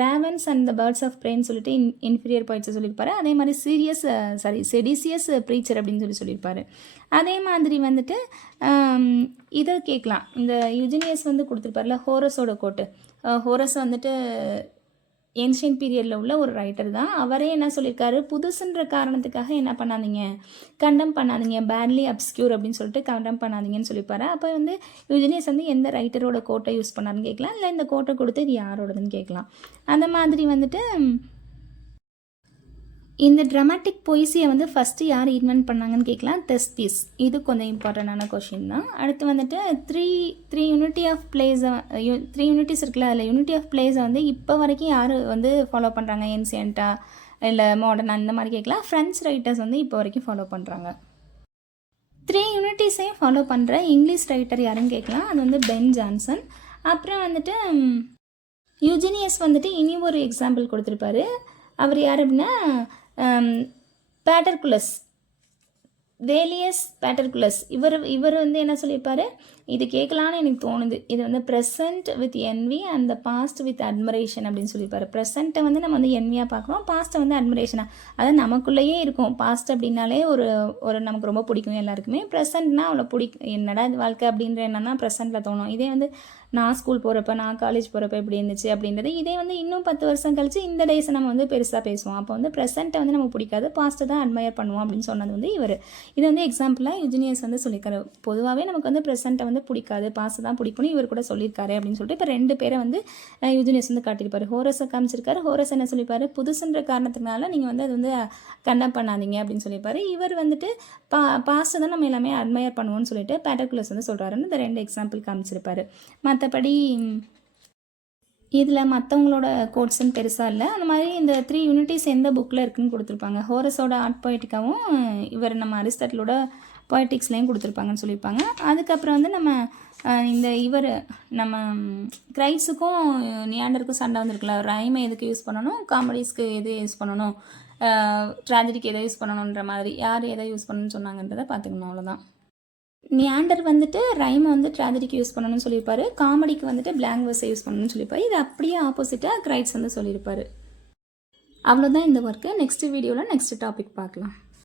ravens and the birds of ப்ரேன்னு சொல்லிட்டு இன்ஃபீரியர் பாய்ட்ஸை சொல்லியிருப்பாரு. அதே மாதிரி செடிசியஸ் ப்ரீச்சர் அப்படின்னு சொல்லியிருப்பாரு. அதே மாதிரி வந்துட்டு இதை கேட்கலாம். இந்த யுஜினியஸ் வந்து கொடுத்துருப்பார்ல ஹோரஸோட கோட்டு, ஹோரஸ் வந்துட்டு ஏன்ஷியன் பீரியடில் உள்ள ஒரு ரைட்டர் தான். அவரே என்ன சொல்லியிருக்காரு, புதுசுன்ற காரணத்துக்காக என்ன பண்ணாதீங்க, கண்டம் பண்ணாதீங்க, பேட்லி அப்ஸ்க்யூர் அப்படின்னு சொல்லிட்டு கண்டம் பண்ணாதீங்கன்னு சொல்லியிருப்பாரு. அப்போ வந்து யுஜினியஸ் வந்து எந்த ரைட்டரோட கோட்டை யூஸ் பண்ணாருன்னு கேட்கலாம், இல்லை இந்த கோட்டை கொடுத்து இது யாரோடதுன்னு கேட்கலாம். அந்த மாதிரி வந்துட்டு இந்த ட்ராமாட்டிக் பொய்ஸியை வந்து ஃபஸ்ட்டு யார் இன்வென்ட் பண்ணாங்கன்னு கேட்கலாம். தெஸ்தீஸ். இது கொஞ்சம் இம்பார்ட்டண்டான கொஷின் தான். அடுத்து வந்துட்டு த்ரீ யூனிட்டி ஆஃப் பிளேஸை 3 யூனிட்டிஸ் இருக்குல்ல, அதில் யூனிட்டி ஆஃப் பிளேஸை வந்து இப்போ வரைக்கும் யார் வந்து ஃபாலோ பண்ணுறாங்க, ஏன்சியண்ட்டாக இல்லை மாடர்னாக, இந்த மாதிரி கேட்கலாம். ஃப்ரெஞ்ச் ரைட்டர்ஸ் வந்து இப்போ வரைக்கும் ஃபாலோ பண்ணுறாங்க. 3 யூனிட்டிஸையும் ஃபாலோ பண்ணுற இங்கிலீஷ் ரைட்டர் யாருன்னு கேட்கலாம். அது வந்து பென் ஜான்சன். அப்புறம் வந்துட்டு யுஜினியஸ் வந்துட்டு இனி ஒரு எக்ஸாம்பிள் கொடுத்துருப்பாரு. அவர் யார் அப்படின்னா பேட்டர்குலஸ், வேலியஸ் பேட்டர்குலஸ். இவர் வந்து என்ன சொல்லியிருப்பாரு, இது கேட்கலான்னு எனக்கு தோணுது. இது வந்து present with envy and the past with admiration அப்படின்னு சொல்லியிருப்பாரு. ப்ரெசண்ட்டை வந்து நம்ம வந்து என்வியாக பார்க்குறோம், பாஸ்ட்டை வந்து அட்மிரேஷனாக. அதாவது நமக்குள்ளேயே இருக்கும். பாஸ்ட் அப்படின்னாலே ஒரு நமக்கு ரொம்ப பிடிக்கும் எல்லாருக்குமே. ப்ரெசண்ட்னா அவ்வளோ பிடிக்கும், என்னடா இது வாழ்க்கை அப்படின்ற என்னன்னா ப்ரெசண்ட்டில் தோணும். இதே வந்து நான் ஸ்கூல் போகிறப்ப, நான் காலேஜ் போகிறப்ப எப்படி இருந்துச்சு அப்படின்றது, இதே வந்து இன்னும் 10 வருஷம் கழிச்சு இந்த டேஸை நம்ம வந்து பெருசாக பேசுவோம். அப்போ வந்து ப்ரெசென்ட்டை வந்து நமக்கு பிடிக்காது, பாஸ்ட்டை தான் அட்மையர் பண்ணுவோம் அப்படின்னு சொன்னது வந்து இவர். இது வந்து எக்ஸாம்பிளாக யுஜினியஸ் வந்து சொல்லியிருக்காரு. பொதுவாகவே நமக்கு வந்து ப்ரெசென்ட்டை வந்து பிடிக்காது, பாஸ்ட்டை தான் பிடிக்கும்னு இவர் கூட சொல்லியிருக்காரு அப்படின்னு சொல்லிட்டு இப்போ 2 பேரை வந்து யுஜினியஸ் வந்து காட்டியிருப்பார். ஹோரஸை காமிச்சிருக்காரு. ஹோரஸ் என்ன சொல்லியிருப்பாரு, புதுசுன்ற காரணத்தினால நீங்கள் வந்து அது வந்து கண்டம் பண்ணாதீங்க அப்படின்னு சொல்லியிருப்பாரு. இவர் வந்துட்டு பாஸ்ட்டை தான் நம்ம எல்லாமே அட்மையர் பண்ணுவோம்னு சொல்லிட்டு பேட்டர்குலஸ் வந்து சொல்கிறாருன்னு இந்த 2 எக்ஸாம்பிள் காமிச்சிருப்பாரு. மற்றபடி இதில் மற்றவங்களோட கோட்ஸ்ன்னு பெருசாக இல்லை. அந்த மாதிரி இந்த 3 யூனிட்டிஸ் எந்த புக்கில் இருக்குதுன்னு கொடுத்துருப்பாங்க. ஹோரஸோட ஆர்ட் பொயட்டிக்காவும் இவர் நம்ம அரிஸ்டாட்டிலோட பொயட்டிக்ஸ்லேயும் கொடுத்துருப்பாங்கன்னு சொல்லியிருப்பாங்க. அதுக்கப்புறம் வந்து நம்ம கிரைட்ஸுக்கும் நியாண்டருக்கும் சண்டை வந்திருக்குல்ல, ரைமை எதுக்கு யூஸ் பண்ணணும், காமெடிஸ்க்கு எது யூஸ் பண்ணணும், ட்ராஜடிக்கு எதை யூஸ் பண்ணணுன்ற மாதிரி யார் எதை யூஸ் பண்ணணும்னு சொன்னாங்கன்றதை பார்த்துக்கணும். அவ்வளோதான். நியாண்டர் வந்துட்டு ரைமை வந்து ட்ராஜடிக்கு யூஸ் பண்ணணும்னு சொல்லியிருப்பாரு, காமெடிக்கு வந்துட்டு பிளாங்க் வெர்ஸை யூஸ் பண்ணணும்னு சொல்லியிருப்பாரு. இது அப்படியே ஆப்போசிட்டாக கிரைட்ஸ் வந்து சொல்லியிருப்பாரு. அவ்வளோதான் இந்த ஒர்க்கு. நெக்ஸ்ட் வீடியோவில் நெக்ஸ்ட் டாபிக் பார்க்கலாம்.